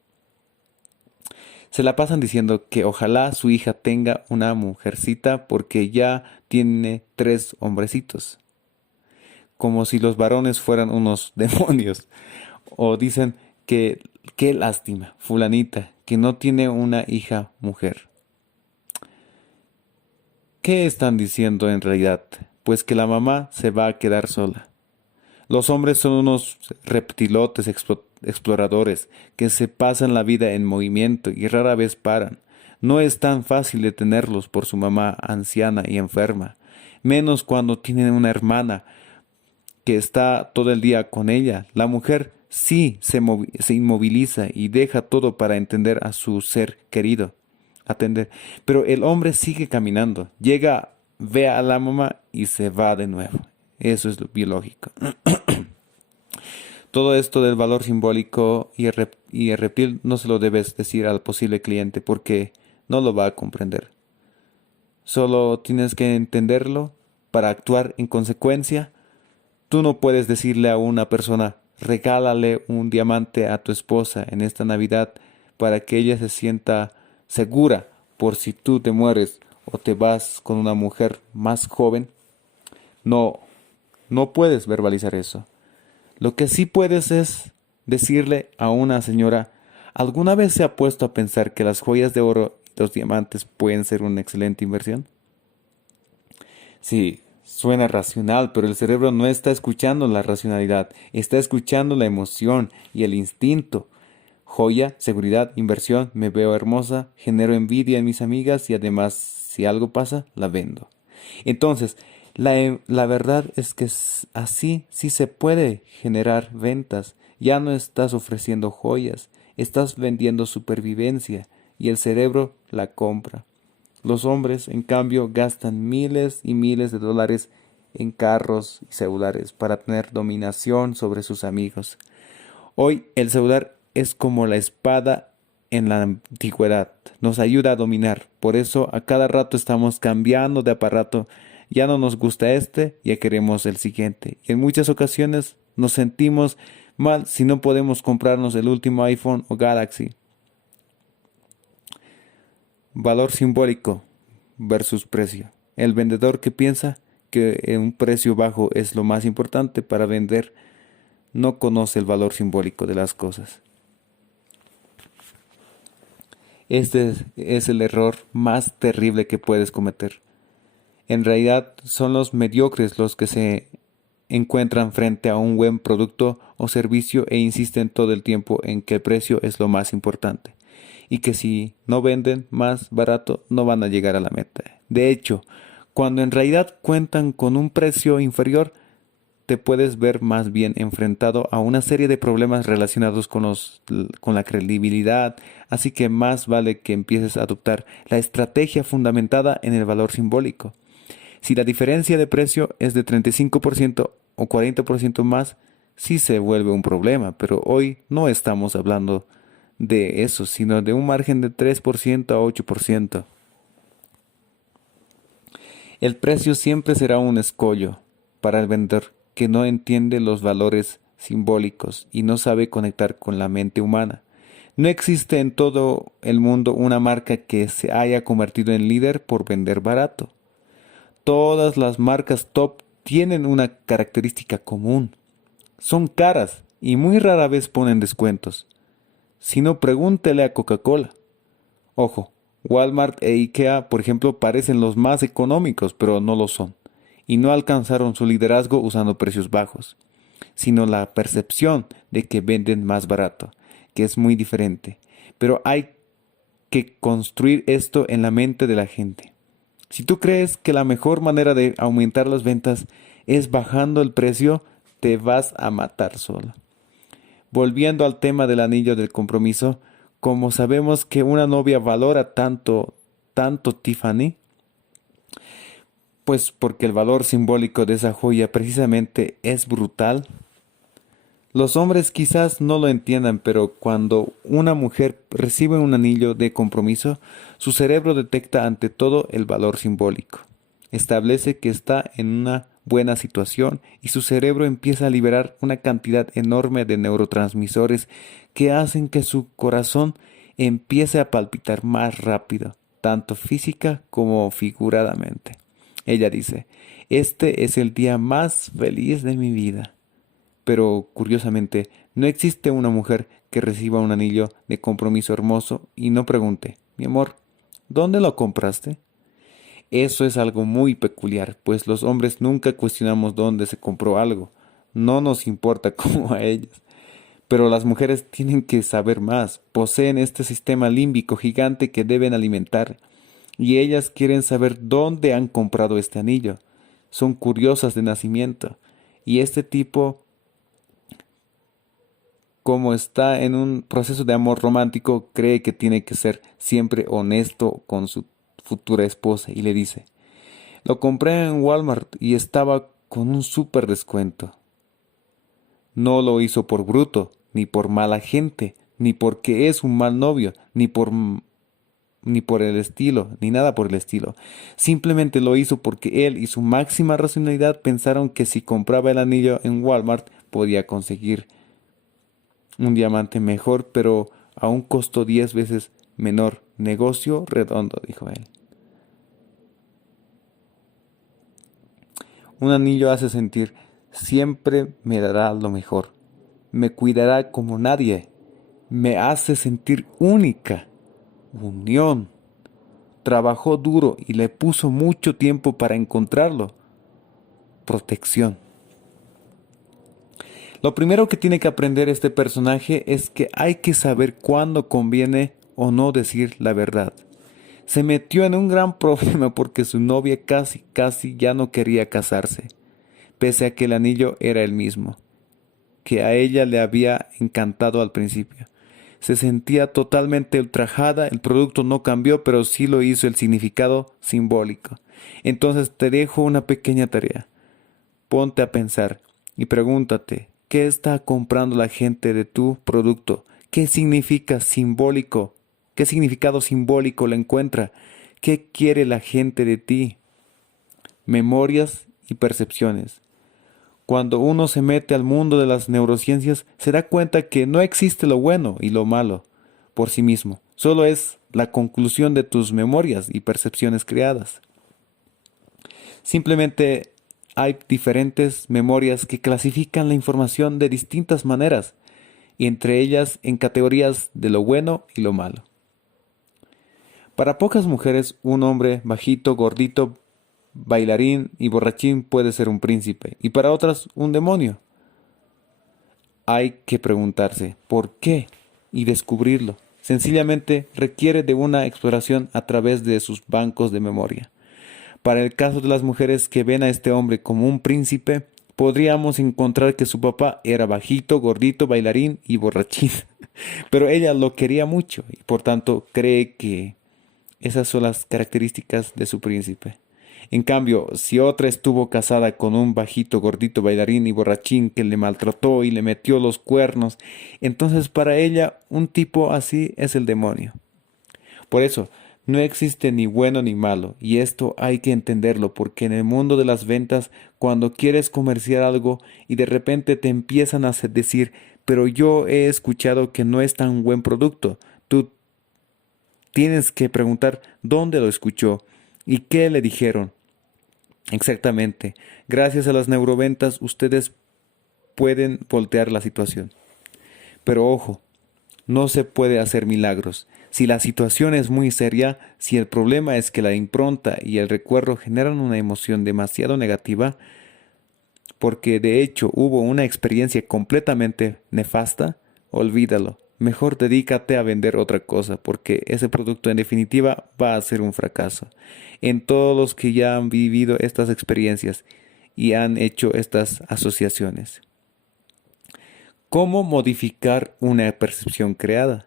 Se la pasan diciendo que ojalá su hija tenga una mujercita porque ya tiene 3 hombrecitos, como si los varones fueran unos demonios. O dicen que qué lástima, fulanita, que no tiene una hija mujer. ¿Qué están diciendo en realidad? Pues que la mamá se va a quedar sola. Los hombres son unos reptilotes exploradores que se pasan la vida en movimiento y rara vez paran. No es tan fácil detenerlos por su mamá anciana y enferma, menos cuando tienen una hermana que está todo el día con ella. La mujer sí se inmoviliza y deja todo para entender a su ser querido, atender. Pero el hombre sigue caminando, llega, ve a la mamá y se va de nuevo. Eso es lo biológico. Todo esto del valor simbólico y el reptil no se lo debes decir al posible cliente porque no lo va a comprender. Solo tienes que entenderlo para actuar en consecuencia. Tú no puedes decirle a una persona, regálale un diamante a tu esposa en esta Navidad para que ella se sienta segura por si tú te mueres o te vas con una mujer más joven. No, no puedes verbalizar eso. Lo que sí puedes es decirle a una señora, ¿alguna vez se ha puesto a pensar que las joyas de oro y los diamantes pueden ser una excelente inversión? Sí, suena racional, pero el cerebro no está escuchando la racionalidad, está escuchando la emoción y el instinto. Joya, seguridad, inversión, me veo hermosa, genero envidia en mis amigas y además, si algo pasa, la vendo. Entonces, la verdad es que así sí se puede generar ventas. Ya no estás ofreciendo joyas, estás vendiendo supervivencia y el cerebro la compra. Los hombres, en cambio, gastan miles y miles de dólares en carros y celulares para tener dominación sobre sus amigos. Hoy el celular es como la espada en la antigüedad. Nos ayuda a dominar. Por eso a cada rato estamos cambiando de aparato. Ya no nos gusta este, ya queremos el siguiente. Y en muchas ocasiones nos sentimos mal si no podemos comprarnos el último iPhone o Galaxy. Valor simbólico versus precio. El vendedor que piensa que un precio bajo es lo más importante para vender no conoce el valor simbólico de las cosas. Este es el error más terrible que puedes cometer. En realidad son los mediocres los que se encuentran frente a un buen producto o servicio e insisten todo el tiempo en que el precio es lo más importante y que si no venden más barato no van a llegar a la meta. De hecho, cuando en realidad cuentan con un precio inferior, te puedes ver más bien enfrentado a una serie de problemas relacionados con la credibilidad, así que más vale que empieces a adoptar la estrategia fundamentada en el valor simbólico. Si la diferencia de precio es de 35% o 40% más, sí se vuelve un problema, pero hoy no estamos hablando de eso, sino de un margen de 3% a 8%. El precio siempre será un escollo para el vendedor que no entiende los valores simbólicos y no sabe conectar con la mente humana. No existe en todo el mundo una marca que se haya convertido en líder por vender barato. Todas las marcas top tienen una característica común. Son caras y muy rara vez ponen descuentos. Si no, pregúntele a Coca-Cola. Ojo, Walmart e IKEA, por ejemplo, parecen los más económicos, pero no lo son. Y no alcanzaron su liderazgo usando precios bajos, sino la percepción de que venden más barato, que es muy diferente. Pero hay que construir esto en la mente de la gente. Si tú crees que la mejor manera de aumentar las ventas es bajando el precio, te vas a matar solo. Volviendo al tema del anillo del compromiso, como sabemos que una novia valora tanto Tiffany, pues porque el valor simbólico de esa joya precisamente es brutal. Los hombres quizás no lo entiendan, pero cuando una mujer recibe un anillo de compromiso, su cerebro detecta ante todo el valor simbólico. Establece que está en una buena situación y su cerebro empieza a liberar una cantidad enorme de neurotransmisores que hacen que su corazón empiece a palpitar más rápido, tanto física como figuradamente. Ella dice, este es el día más feliz de mi vida. Pero, curiosamente, no existe una mujer que reciba un anillo de compromiso hermoso y no pregunte, mi amor, ¿dónde lo compraste? Eso es algo muy peculiar, pues los hombres nunca cuestionamos dónde se compró algo. No nos importa como a ellas. Pero las mujeres tienen que saber más, poseen este sistema límbico gigante que deben alimentar, y ellas quieren saber dónde han comprado este anillo. Son curiosas de nacimiento, y este tipo, como está en un proceso de amor romántico, cree que tiene que ser siempre honesto con su futura esposa, y le dice, lo compré en Walmart y estaba con un súper descuento. No lo hizo por bruto, ni por mala gente, ni porque es un mal novio, ni por el estilo, ni nada por el estilo. Simplemente lo hizo porque él y su máxima racionalidad pensaron que si compraba el anillo en Walmart podía conseguir un diamante mejor, pero a un costo 10 veces menor. Negocio redondo, dijo él. Un anillo hace sentir, siempre me dará lo mejor. Me cuidará como nadie. Me hace sentir única. Unión. Trabajó duro y le puso mucho tiempo para encontrarlo. Protección. Lo primero que tiene que aprender este personaje es que hay que saber cuándo conviene o no decir la verdad. Se metió en un gran problema porque su novia casi ya no quería casarse, pese a que el anillo era el mismo, que a ella le había encantado al principio. Se sentía totalmente ultrajada, el producto no cambió, pero sí lo hizo el significado simbólico. Entonces te dejo una pequeña tarea. Ponte a pensar y pregúntate, ¿qué está comprando la gente de tu producto? ¿Qué significa simbólico? ¿Qué significado simbólico le encuentra? ¿Qué quiere la gente de ti? Memorias y percepciones. Cuando uno se mete al mundo de las neurociencias, se da cuenta que no existe lo bueno y lo malo por sí mismo. Solo es la conclusión de tus memorias y percepciones creadas. Simplemente hay diferentes memorias que clasifican la información de distintas maneras, y entre ellas en categorías de lo bueno y lo malo. Para pocas mujeres, un hombre bajito, gordito, bailarín y borrachín puede ser un príncipe, y para otras un demonio. Hay que preguntarse ¿por qué? Y descubrirlo. Sencillamente requiere de una exploración a través de sus bancos de memoria. Para el caso de las mujeres que ven a este hombre como un príncipe, podríamos encontrar que su papá era bajito, gordito, bailarín y borrachín. Pero ella lo quería mucho y por tanto cree que esas son las características de su príncipe. En cambio, si otra estuvo casada con un bajito, gordito, bailarín y borrachín que le maltrató y le metió los cuernos, entonces para ella un tipo así es el demonio. Por eso, no existe ni bueno ni malo, y esto hay que entenderlo porque en el mundo de las ventas, cuando quieres comerciar algo y de repente te empiezan a decir, pero yo he escuchado que no es tan buen producto, tú tienes que preguntar dónde lo escuchó y qué le dijeron. Exactamente. Gracias a las neuroventas ustedes pueden voltear la situación. Pero ojo, no se puede hacer milagros. Si la situación es muy seria, si el problema es que la impronta y el recuerdo generan una emoción demasiado negativa, porque de hecho hubo una experiencia completamente nefasta, olvídalo. Mejor dedícate a vender otra cosa, porque ese producto en definitiva va a ser un fracaso. En todos los que ya han vivido estas experiencias y han hecho estas asociaciones. ¿Cómo modificar una percepción creada?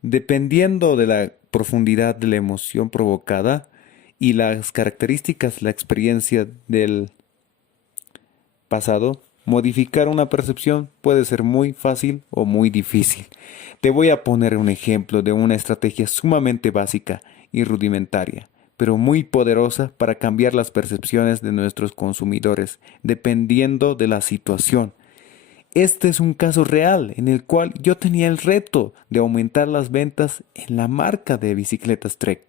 Dependiendo de la profundidad de la emoción provocada y las características de la experiencia del pasado, modificar una percepción puede ser muy fácil o muy difícil. Te voy a poner un ejemplo de una estrategia sumamente básica y rudimentaria, pero muy poderosa para cambiar las percepciones de nuestros consumidores, dependiendo de la situación. Este es un caso real en el cual yo tenía el reto de aumentar las ventas en la marca de bicicletas Trek.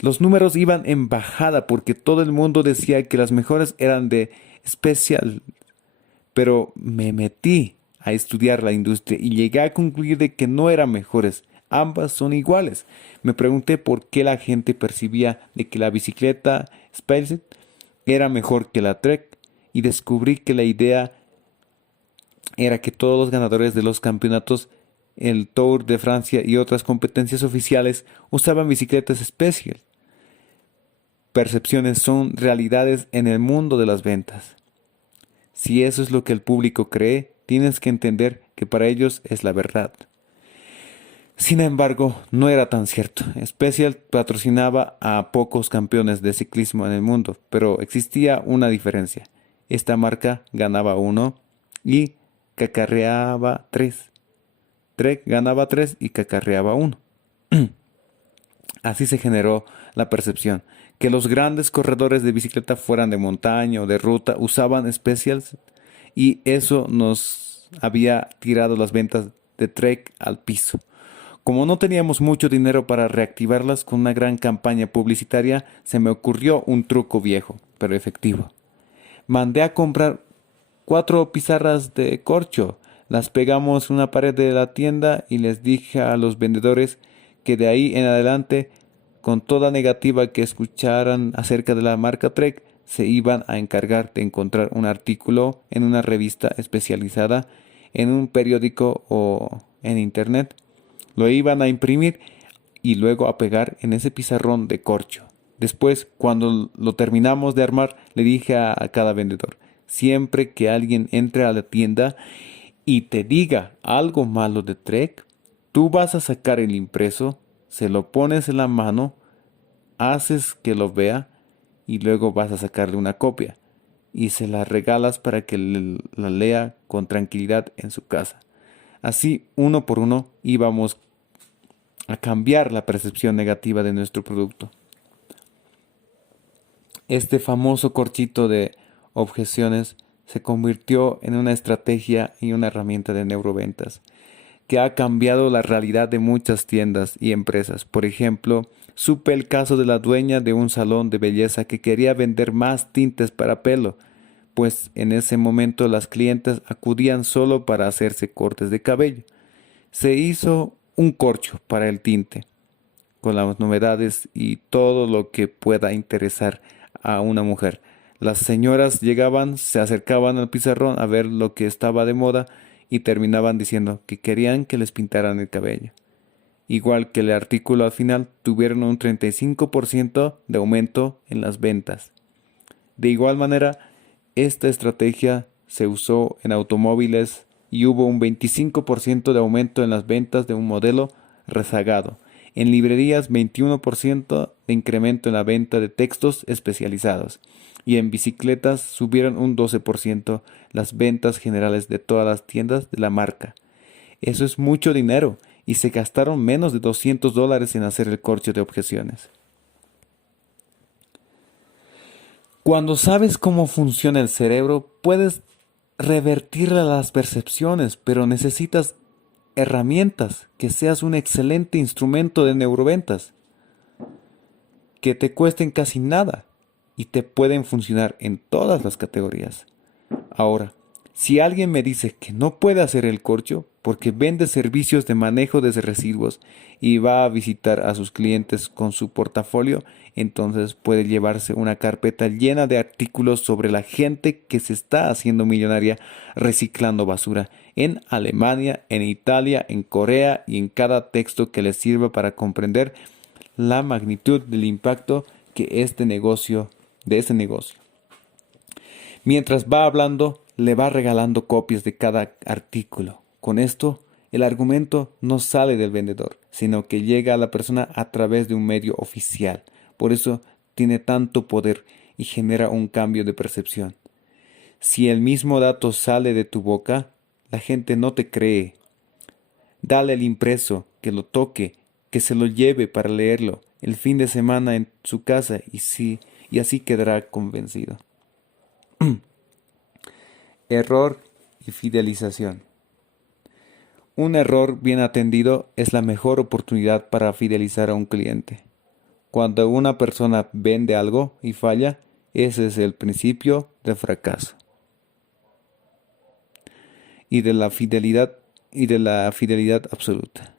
Los números iban en bajada porque todo el mundo decía que las mejores eran de Special, pero me metí a estudiar la industria y llegué a concluir de que no eran mejores, ambas son iguales. Me pregunté por qué la gente percibía de que la bicicleta Special era mejor que la Trek y descubrí que la idea era que todos los ganadores de los campeonatos, el Tour de Francia y otras competencias oficiales usaban bicicletas Special. Percepciones son realidades en el mundo de las ventas. Si eso es lo que el público cree, tienes que entender que para ellos es la verdad. Sin embargo, no era tan cierto. Special patrocinaba a pocos campeones de ciclismo en el mundo, pero existía una diferencia. Esta marca ganaba uno y cacarreaba tres. Trek ganaba tres y cacarreaba uno. Así se generó la percepción que los grandes corredores de bicicleta fueran de montaña o de ruta usaban Specials y eso nos había tirado las ventas de Trek al piso. Como no teníamos mucho dinero para reactivarlas con una gran campaña publicitaria, se me ocurrió un truco viejo, pero efectivo. Mandé a comprar 4 pizarras de corcho, las pegamos en una pared de la tienda y les dije a los vendedores que de ahí en adelante, con toda negativa que escucharan acerca de la marca Trek, se iban a encargar de encontrar un artículo en una revista especializada, en un periódico o en internet. Lo iban a imprimir y luego a pegar en ese pizarrón de corcho. Después, cuando lo terminamos de armar, le dije a cada vendedor, siempre que alguien entre a la tienda y te diga algo malo de Trek, tú vas a sacar el impreso, se lo pones en la mano, haces que lo vea y luego vas a sacarle una copia y se la regalas para que la lea con tranquilidad en su casa. Así, uno por uno, íbamos a cambiar la percepción negativa de nuestro producto. Este famoso corchito de objeciones se convirtió en una estrategia y una herramienta de neuroventas que ha cambiado la realidad de muchas tiendas y empresas. Por ejemplo, supe el caso de la dueña de un salón de belleza que quería vender más tintes para pelo, pues en ese momento las clientes acudían solo para hacerse cortes de cabello. Se hizo un corcho para el tinte, con las novedades y todo lo que pueda interesar a una mujer. Las señoras llegaban, se acercaban al pizarrón a ver lo que estaba de moda y terminaban diciendo que querían que les pintaran el cabello. Igual que el artículo al final, tuvieron un 35% de aumento en las ventas. De igual manera, esta estrategia se usó en automóviles y hubo un 25% de aumento en las ventas de un modelo rezagado. En librerías, 21% de incremento en la venta de textos especializados. Y en bicicletas subieron un 12% las ventas generales de todas las tiendas de la marca. Eso es mucho dinero y se gastaron menos de $200 en hacer el corcho de objeciones. Cuando sabes cómo funciona el cerebro, puedes revertir las percepciones, pero necesitas herramientas, que seas un excelente instrumento de neuroventas, que te cuesten casi nada y te pueden funcionar en todas las categorías. Ahora, si alguien me dice que no puede hacer el corcho porque vende servicios de manejo de residuos y va a visitar a sus clientes con su portafolio, entonces puede llevarse una carpeta llena de artículos sobre la gente que se está haciendo millonaria reciclando basura en Alemania, en Italia, en Corea y en cada texto que les sirva para comprender la magnitud del impacto que este negocio. Mientras va hablando, le va regalando copias de cada artículo. Con esto, el argumento no sale del vendedor, sino que llega a la persona a través de un medio oficial. Por eso tiene tanto poder y genera un cambio de percepción. Si el mismo dato sale de tu boca, la gente no te cree. Dale el impreso, que lo toque, que se lo lleve para leerlo el fin de semana en su casa y así quedará convencido. Error y fidelización. Un error bien atendido es la mejor oportunidad para fidelizar a un cliente. Cuando una persona vende algo y falla, ese es el principio del fracaso y de la fidelidad absoluta.